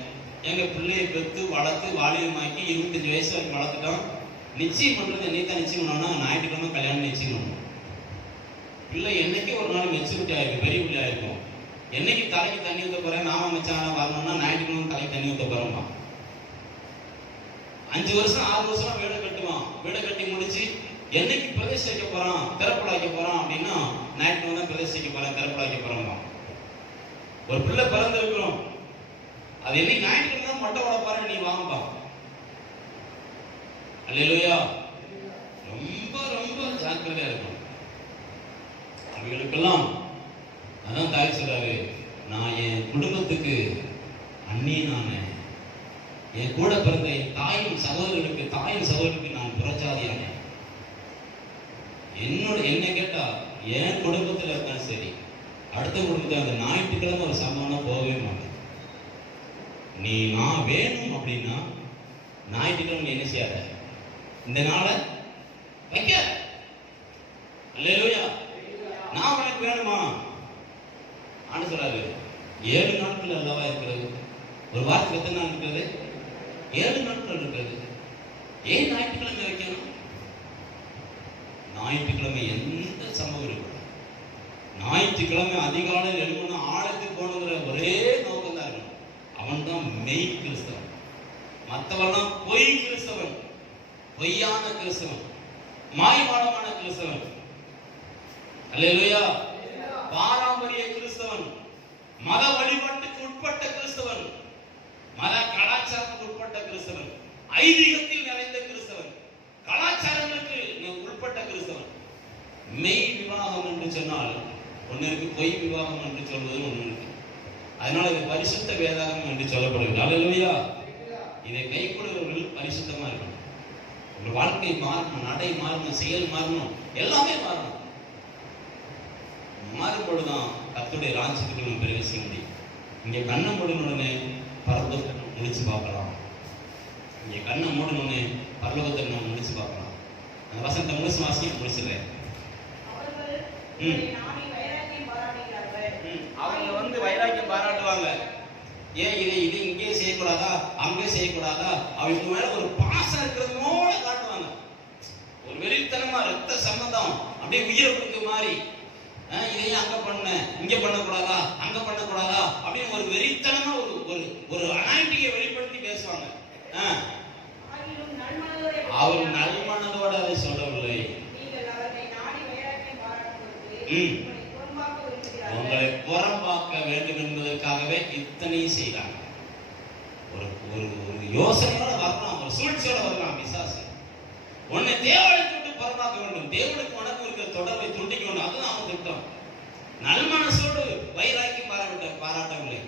எங்க பிள்ளையை பெற்று வளர்த்து வாலியமாக்கி 25 வயசு வரைக்கும் வளர்த்துட்டோம். நிச்சயம் பண்றது என்னைத்தான் நிச்சயம் பண்ணோம்னா ஞாயிற்றுக்கிழமை கல்யாணம் நிச்சயம் பண்ணணும். பிள்ளை என்னைக்கு ஒரு நாள் மெச்சூரிட்டி ஆயிருக்கும், பெரிய பிள்ளை ஆயிருக்கும். என்னைக்கு தலைக்கு தண்ணி ஊற்ற போறேன், நாம மச்சான வரணும்னா ஞாயிற்றுக்கிழமை தலைக்கு தண்ணி ஊற்ற போறோமா. 5 வருஷம் 6 வருஷம் வீடை கட்டுவான். வீடை கட்டி முடிச்சு என்னைக்கு பிரதேசிக்க போறான், திறப்பட வைக்க போறான் அப்படின்னா ஞாயிற்றுக்கிழமை தான் பிரதேசிக்க போறேன், திறப்பட வைக்க போறோமா. ஒரு பிள்ளை பிறந்திருக்கிறோம், அது என்னைக்கு ஞாயிற்றுக்கிழமை தான் மொட்டை வள பாரு, நீ வாங்கப்பா. அல்லேலூயா. ரொம்ப ரொம்ப ஜாக்கிரதையா இருக்கும் அவைகளுக்கெல்லாம். அதான் தாய் சொல்றாரு, நான் என் குடும்பத்துக்கு அண்ணி, என் கூட பிறந்த என் தாயின் சகோதரருக்கு நான் புறஜாதியானேன். என்ன கேட்டா என் குடும்பத்துல இருந்தாலும் சரி, அடுத்த குடும்பத்துல அந்த ஞாயிற்றுக்கிழமை ஒரு சம்பவம் போகவே மாட்டேன். நான் வேணும் அப்படின்னா ஞாயிற்றுக்கிழமை என்ன செய்யாத, இந்த நாளை வைக்க. அல்லேலூயா. நான் உனக்கு வேணுமா ஆண்டு சொல்றாரு. 7 நாட்கள் அல்லவா இருக்கிறது. ஒரு வாரத்துக்கு எத்தனை நாள் இருக்கிறது? 7 நாட்கள் இருக்கிறது. ஏன் ஞாயிற்றுக்கிழமை வைக்கணும்? ஞாயிற்றுக்கிழமை எந்த சம்பவம் இருக்கு? ஞாயிற்றுக்கிழமை அதிகாலையில் எழுப்பணும், ஆழத்துக்கு போகணுங்கிற ஒரே நோக்கம் தான் இருக்கணும். அவன் தான் மெய் கிறிஸ்தவன். மற்றவெல்லாம் பொய் கிறிஸ்தவன், பொய்யான கிறிஸ்தவன், மாய்மாலமான கிறிஸ்தவன். அல்லேலூயா. பாரம்பரிய கிறிஸ்தவன், மத வழிபாட்டுக்கு உட்பட்ட கிறிஸ்தவன், மத கலாச்சாரத்துக்கு உட்பட்ட கிறிஸ்தவன், ஐதீகத்தில் நிறைந்த கிறிஸ்தவன், கலாச்சாரங்களுக்கு உட்பட்ட கிறிஸ்தவன். மெய் விவாகம் என்று சொன்னால் ஒன்று இருக்கு, பொய் விவாகம் என்று சொல்வது ஒன்று இருக்கு. அதனால இது பரிசுத்த வேதாகம் என்று சொல்லப்படுகிறது. அல்லேலூயா. இதை கைக்கொள்கிறவர்கள் பரிசுத்தமா இருக்கணும். உங்கள் வாழ்க்கை மாறணும், நடை மாறணும், செயல் மாறணும், எல்லாமே மாறணும். மாறும்பொழுதுதான் கர்த்தருடைய ராஜ்யத்துக்கு நம்ம பிரவேசிக்க முடியும். இங்க கண்ணை மூடணுடனே பரலோகத்தை நம்ம முடிச்சு பார்க்கலாம். இங்க கண்ணை மூடணுடனே பரலோகத்தை நம்ம முடிச்சு பார்க்கலாம். அந்த வசனத்தை முடிச்சு வாசிக்க முடிச்சிடுறேன். அவங்க வைராக்கியம் பாராட்டுவாங்க. ஏன் இது இங்கே செய்யக்கூடாதா, அங்கே செய்யக்கூடாதா, அவங்க மேல ஒரு பாசம் இருக்கிறது போல காட்டுவாங்க. ஒரு வெறித்தனமா ரத்த சம்பந்தம் அப்படியே உயிரை கொடுக்க மாதிரி, இதையும் அங்க பண்ண, இங்க பண்ணக்கூடாதா, அங்க பண்ணக்கூடாதா அப்படின்னு ஒரு வெறித்தனமா ஒரு அனாயிட்டியை வெளிப்படுத்தி பேசுவாங்க. அவர் நல்மனதோட அதை சொல்லவில்லை. உங்களை புறம்பாக்க வேண்டும் என்பதற்காகவே இத்தனை செய்கிறாங்க. ஒரு யோசனையோட வரலாம், ஒரு சூழ்ச்சியோட வரலாம். பிசாசு உன்னை தேவனுக்கு விட்டு புறம்பாக்க வேண்டும், தேவனுக்கு உனக்கு இருக்கிற தொடர்பை துண்டிக்க வேண்டும், அதுதான் அவன் திட்டம். நல்மனசோடு வைராக்கியம் பாராட்டவில்லை,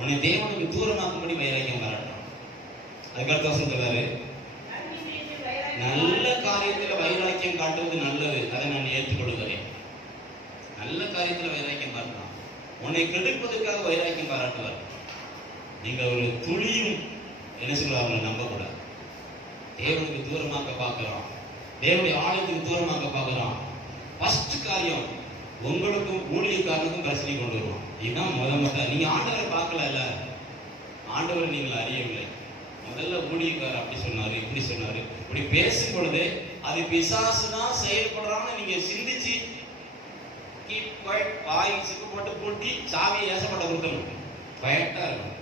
உன்னை தேவனுக்கு தூரமாக்கும்படி வைராக்கியம் பாராட்டணும். அதுக்கடுத்த வருஷம் சொல்றாரு, நல்ல காரியத்துல வைராக்கியம் காட்டுவது நல்லது, அதை நான் ஏற்றுக்கொள்கிறேன். நல்ல காரியத்துல வைராக்கியம் பாராட்டலாம். உன்னை கெடுப்பதற்காக வைராக்கியம் பாராட்டுவார். நீங்க ஒரு துளியும் என்ன சொல்ற அவங்களை நம்பக்கூடாது. தேவனுக்கு தூரமாக்க பார்க்கலாம், தேவனுடைய ஆலயத்துக்கு தூரமாக்க பார்க்கலாம். ஃபர்ஸ்ட் காரியம் உங்களுக்கும் ஊழியக்காரனுக்கும் பிரச்சனை கொண்டு வருவோம். இதுதான் முதல்ல. நீங்க ஆண்டவரை பார்க்கல, ஆண்டவரை நீங்கள் அறியவில்லை. முதல்ல ஊழியக்காரர் அப்படி சொன்னாரு, இப்படி சொன்னாரு, இப்படி பேசும் பொழுது அது பிசாசு தான் செயல்படுறான்னு நீங்க சிந்திச்சு வாய் சிக்கு போட்டு பூட்டி சாவியை ஏசப்பட்ட கொடுக்கணும். பயட்டா இருக்கும்.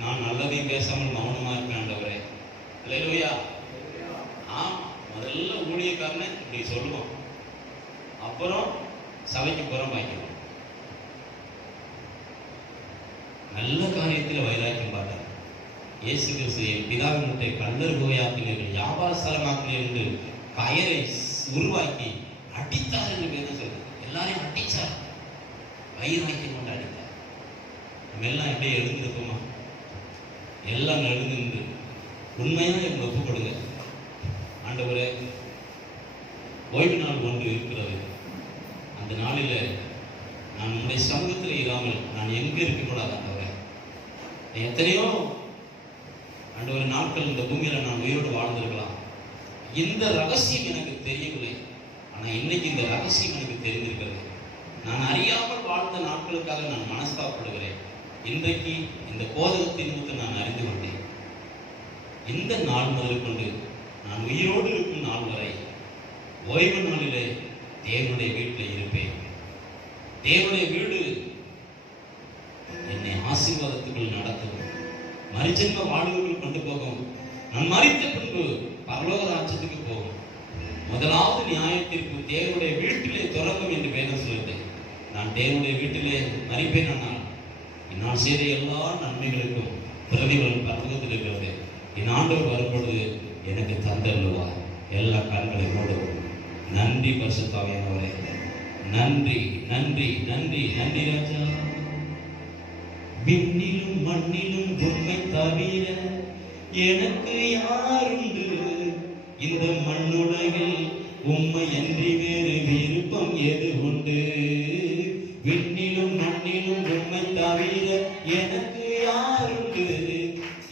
நான் நல்லதையும் பேசாமல் மௌனமா இருக்கேன் ஆண்டவரே. அல்லேலூயா. முதல்ல ஊழியக்காரனை இப்படி சொல்லுவோம், அப்புறம் சபைக்கு புறம் பாய்க்கணும். நல்ல காரியத்தில் வைராக்கியம் பாட்டார். இயேசு கிறிஸ்து பிதாவின் முட்டை கல்லர் கோயாக்கினீர்கள், வியாபார ஸ்தலமாக்கினீர்கள் என்று கயரை உருவாக்கி அடித்தார் என்று பேர் சொல்றது. எல்லாரையும் அடிச்சார், வைராக்கியம் கொண்டு அடித்தார். நம்ம எல்லாம் எப்படியே எழுந்திருக்குமா? எல்லாம் எழுந்து உண்மையாக எங்களை ஒப்புக்கொடுங்க. ஆண்டவரே, ஓய்வு நாள் ஒன்று இருக்கிறது. அந்த நாளில் நான் உன்னுடைய சமூகத்தில் இல்லாமல் நான் எங்கே இருக்கக்கூடாது ஆண்டவரே. எத்தனையோ ஆண்டவரே நாட்கள் இந்த பூமியில் நான் உயிரோடு வாழ்ந்திருக்கலாம். இந்த ரகசியம் எனக்கு தெரியவில்லை. ஆனால் இன்னைக்கு இந்த ரகசியம் எனக்கு தெரிந்திருக்கிறது. நான் அறியாமல் வாழ்ந்த நாட்களுக்காக நான் மனஸ்தாபப்படுகிறேன். இன்றைக்கு இந்த போதகத்தின் நிமித்தம் நான் அறிந்து கொண்டேன். இந்த நாள் முதல் கொண்டு நான் உயிரோடு இருக்கும் நாள் வரை ஓய்வு நாளிலே தேவனுடைய வீட்டில் இருப்பேன். தேவனுடைய வீடு என்னை ஆசீர்வாதத்துக்குள் நடத்தும், மறுஜென்ம வாழ்வுக்குள் கொண்டு போகும். நான் மரித்த பின்பு பரலோக ராஜ்யத்துக்கு போகும். முதலாவது நியாயத்திற்கு தேவனுடைய வீட்டிலே தொடங்கும் என்று வேதம் சொல்லுது. நான் தேவனுடைய வீட்டிலே மரிப்பேன். நான் செய்த எல்லா நன்மைகளுக்கும் பிரதிபலன் பரலோகத்தில் இருக்கிறது. என் ஆண்டவர் வரும்பொழுது எனக்கு தந்தருள்வார். எல்லா கண்களை மூடும். நன்றி பரிசுத்த ஆவியானவரே, நன்றி நன்றி நன்றி நன்றி ராஜா. விண்ணிலும் மண்ணிலும் உம்மை தவிர எனக்கு யாருண்டு? இந்த மண்ணுலகில் உம்மை அன்றி வேறு விருப்பம் எது உண்டு? விண்ணிலும் மண்ணிலும் உம்மை தவிர எனக்கு யாருண்டு?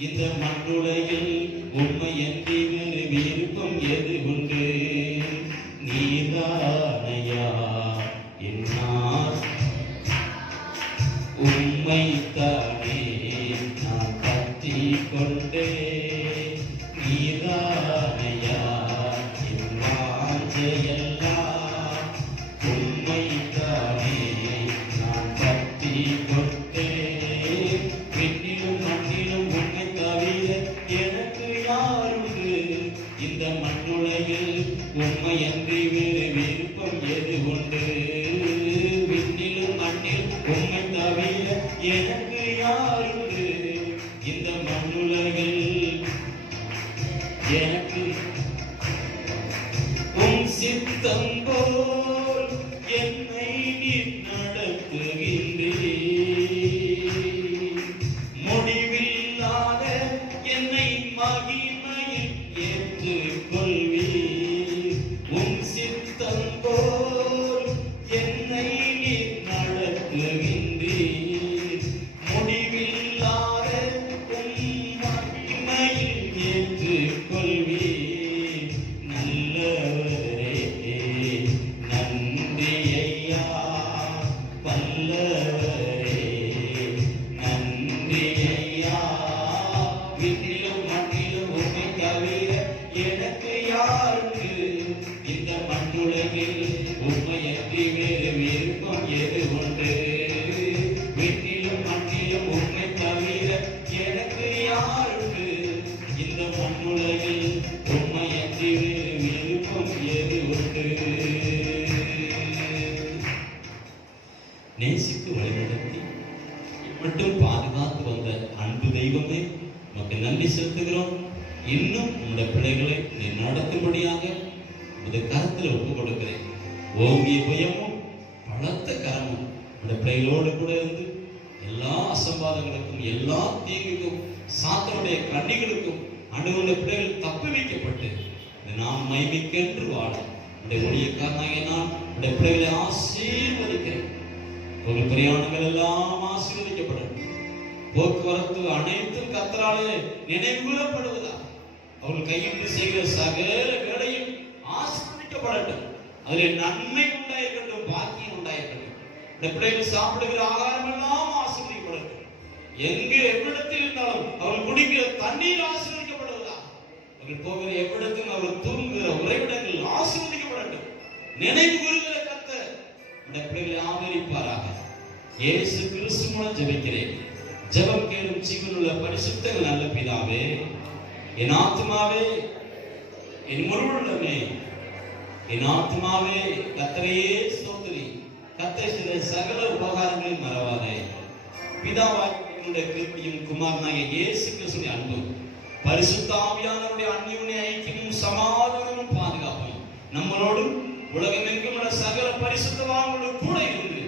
இந்த மண்ணுலகில் உம்மை அன்றி வேறு விருப்பம் எது உண்டு? நீதானையா என் உம்மை தானே நான் பற்றி கொண்டே. நீதானையா என் வாஞ்சையெல்லாம் உம்மை தானே நான் பற்றி கொண்டே. விண்ணிலும் மண்ணிலும் உம்மை தவிர எனக்கு யாருண்டு? இந்த மண்ணுலகில் உம்மை அன்றி வேறு விருப்பம் எது உண்டு? விண்ணிலும் மண்ணில் உம்மை தவிர எனக்கு யாருண்டு? இந்த மண்ணுலகில் எனக்கு உம் சித்தம் போல் என்னை நீர் நடத்துகின்றீர். முடிவில்லாத என்னை மகிமையில் ஏற்றுக் கொள்வீர். உம் சித்தம் போல் என்னை நீர் நடத்துகின்றீர். முடிவில்லாத உம் மகிமையில் ஏற்றுக் கொள்வீர். நல்லவரே நன்றி ஐயா, வல்லவரே நன்றி ஐயா. விண்ணிலும் மண்ணிலும் உம்மை தவிர எனக்கு யாருக்கு? இந்த மண்ணுலகில் உம்மை அன்றி வேறு விருப்பம் எது உண்டு? விண்ணிலும் மண்ணிலும் உம்மை தவிர எனக்கு யாருக்கு? இந்த மண்ணுலகில் உம்மை அன்றி வேறு விருப்பம் எது உண்டு? நேசித்து வழிநடத்தி மட்டும் பாதுகாத்து வந்த அன்பு தெய்வமே, உமக்கு நன்றி செலுத்துகிறோம். இன்னும் உங்களுடைய பிள்ளைகளை நீ நடத்தும்படியாக உமது கரத்தில் ஒப்புக் கொடுக்கிறேன். ஓங்கிய புயமும் பலத்த கரமும் உங்களுடைய பிள்ளைகளோடு கூட இருந்து எல்லா அசம்பாதங்களுக்கும் எல்லா தீங்குக்கும் சாத்தனுடைய கண்ணிகளுக்கும் அனுடைய பிள்ளைகள் தப்பி வைக்கப்பட்டு நாம் மைமிக்கென்று வாழ உடைய ஊழியக்காரனாகிய நான் உடைய பிள்ளைகளை ஆசீர்வதிக்கிறேன். ஒரு பிரயாணங்கள் எல்லாம் ஆசீர்வதிக்கப்படும். போக்குவரத்து அனைத்தும் கர்த்தராலே நினைவுகூரப்படுவதா. அவர்கள் கையிட்டு செய்கிற சகல வேலையும் ஆசீர்வதிக்கப்படட்டும். அதில் நன்மை உண்டாயிருக்கட்டும், பாக்கியம் உண்டாயிருக்கட்டும். இந்த பிள்ளைகள் சாப்பிடுகிற ஆகாரம் எல்லாம் ஆசீர்வதிக்கப்படட்டும். எங்கு எவ்விடத்தில் இருந்தாலும் அவர்கள் குடிக்கிற தண்ணீர் ஆசீர்வதிக்கப்படுவதா. அவர்கள் போகிற எவ்விடத்தில் அவர்கள் தூங்குகிற உறைவிடங்கள் ஆசீர்வதிக்கப்படட்டும். நினைவு கூறுகிற கர்த்தர் இந்த பிள்ளைகளை ஆதரிப்பாராக. இயேசு கிறிஸ்து மூலம் ஜெபிக்கிறேன். ஜெபம் கேளும் ஜீவனுள்ள பரிசுத்த நல்ல பிதாவே, என் ஆத்துமாவே என் முழுவதுமே என் ஆத்துமாவே கர்த்தரையே ஸ்தோத்திரி. கர்த்தர் செய்த சகல உபகாரங்களையும் மறவாதே. பிதாவாகிய கிருபையும் குமாரனாகிய இயேசு கிறிஸ்துவின் அன்பும் பரிசுத்த ஆவியானவருடைய அந்யோன்ய ஐக்கியமும் சமாதானமும் பாதுகாப்பும் நம்மளோடும் உலகமெங்கும் உள்ள சகல பரிசுத்தவான்களோடு கூட இருந்து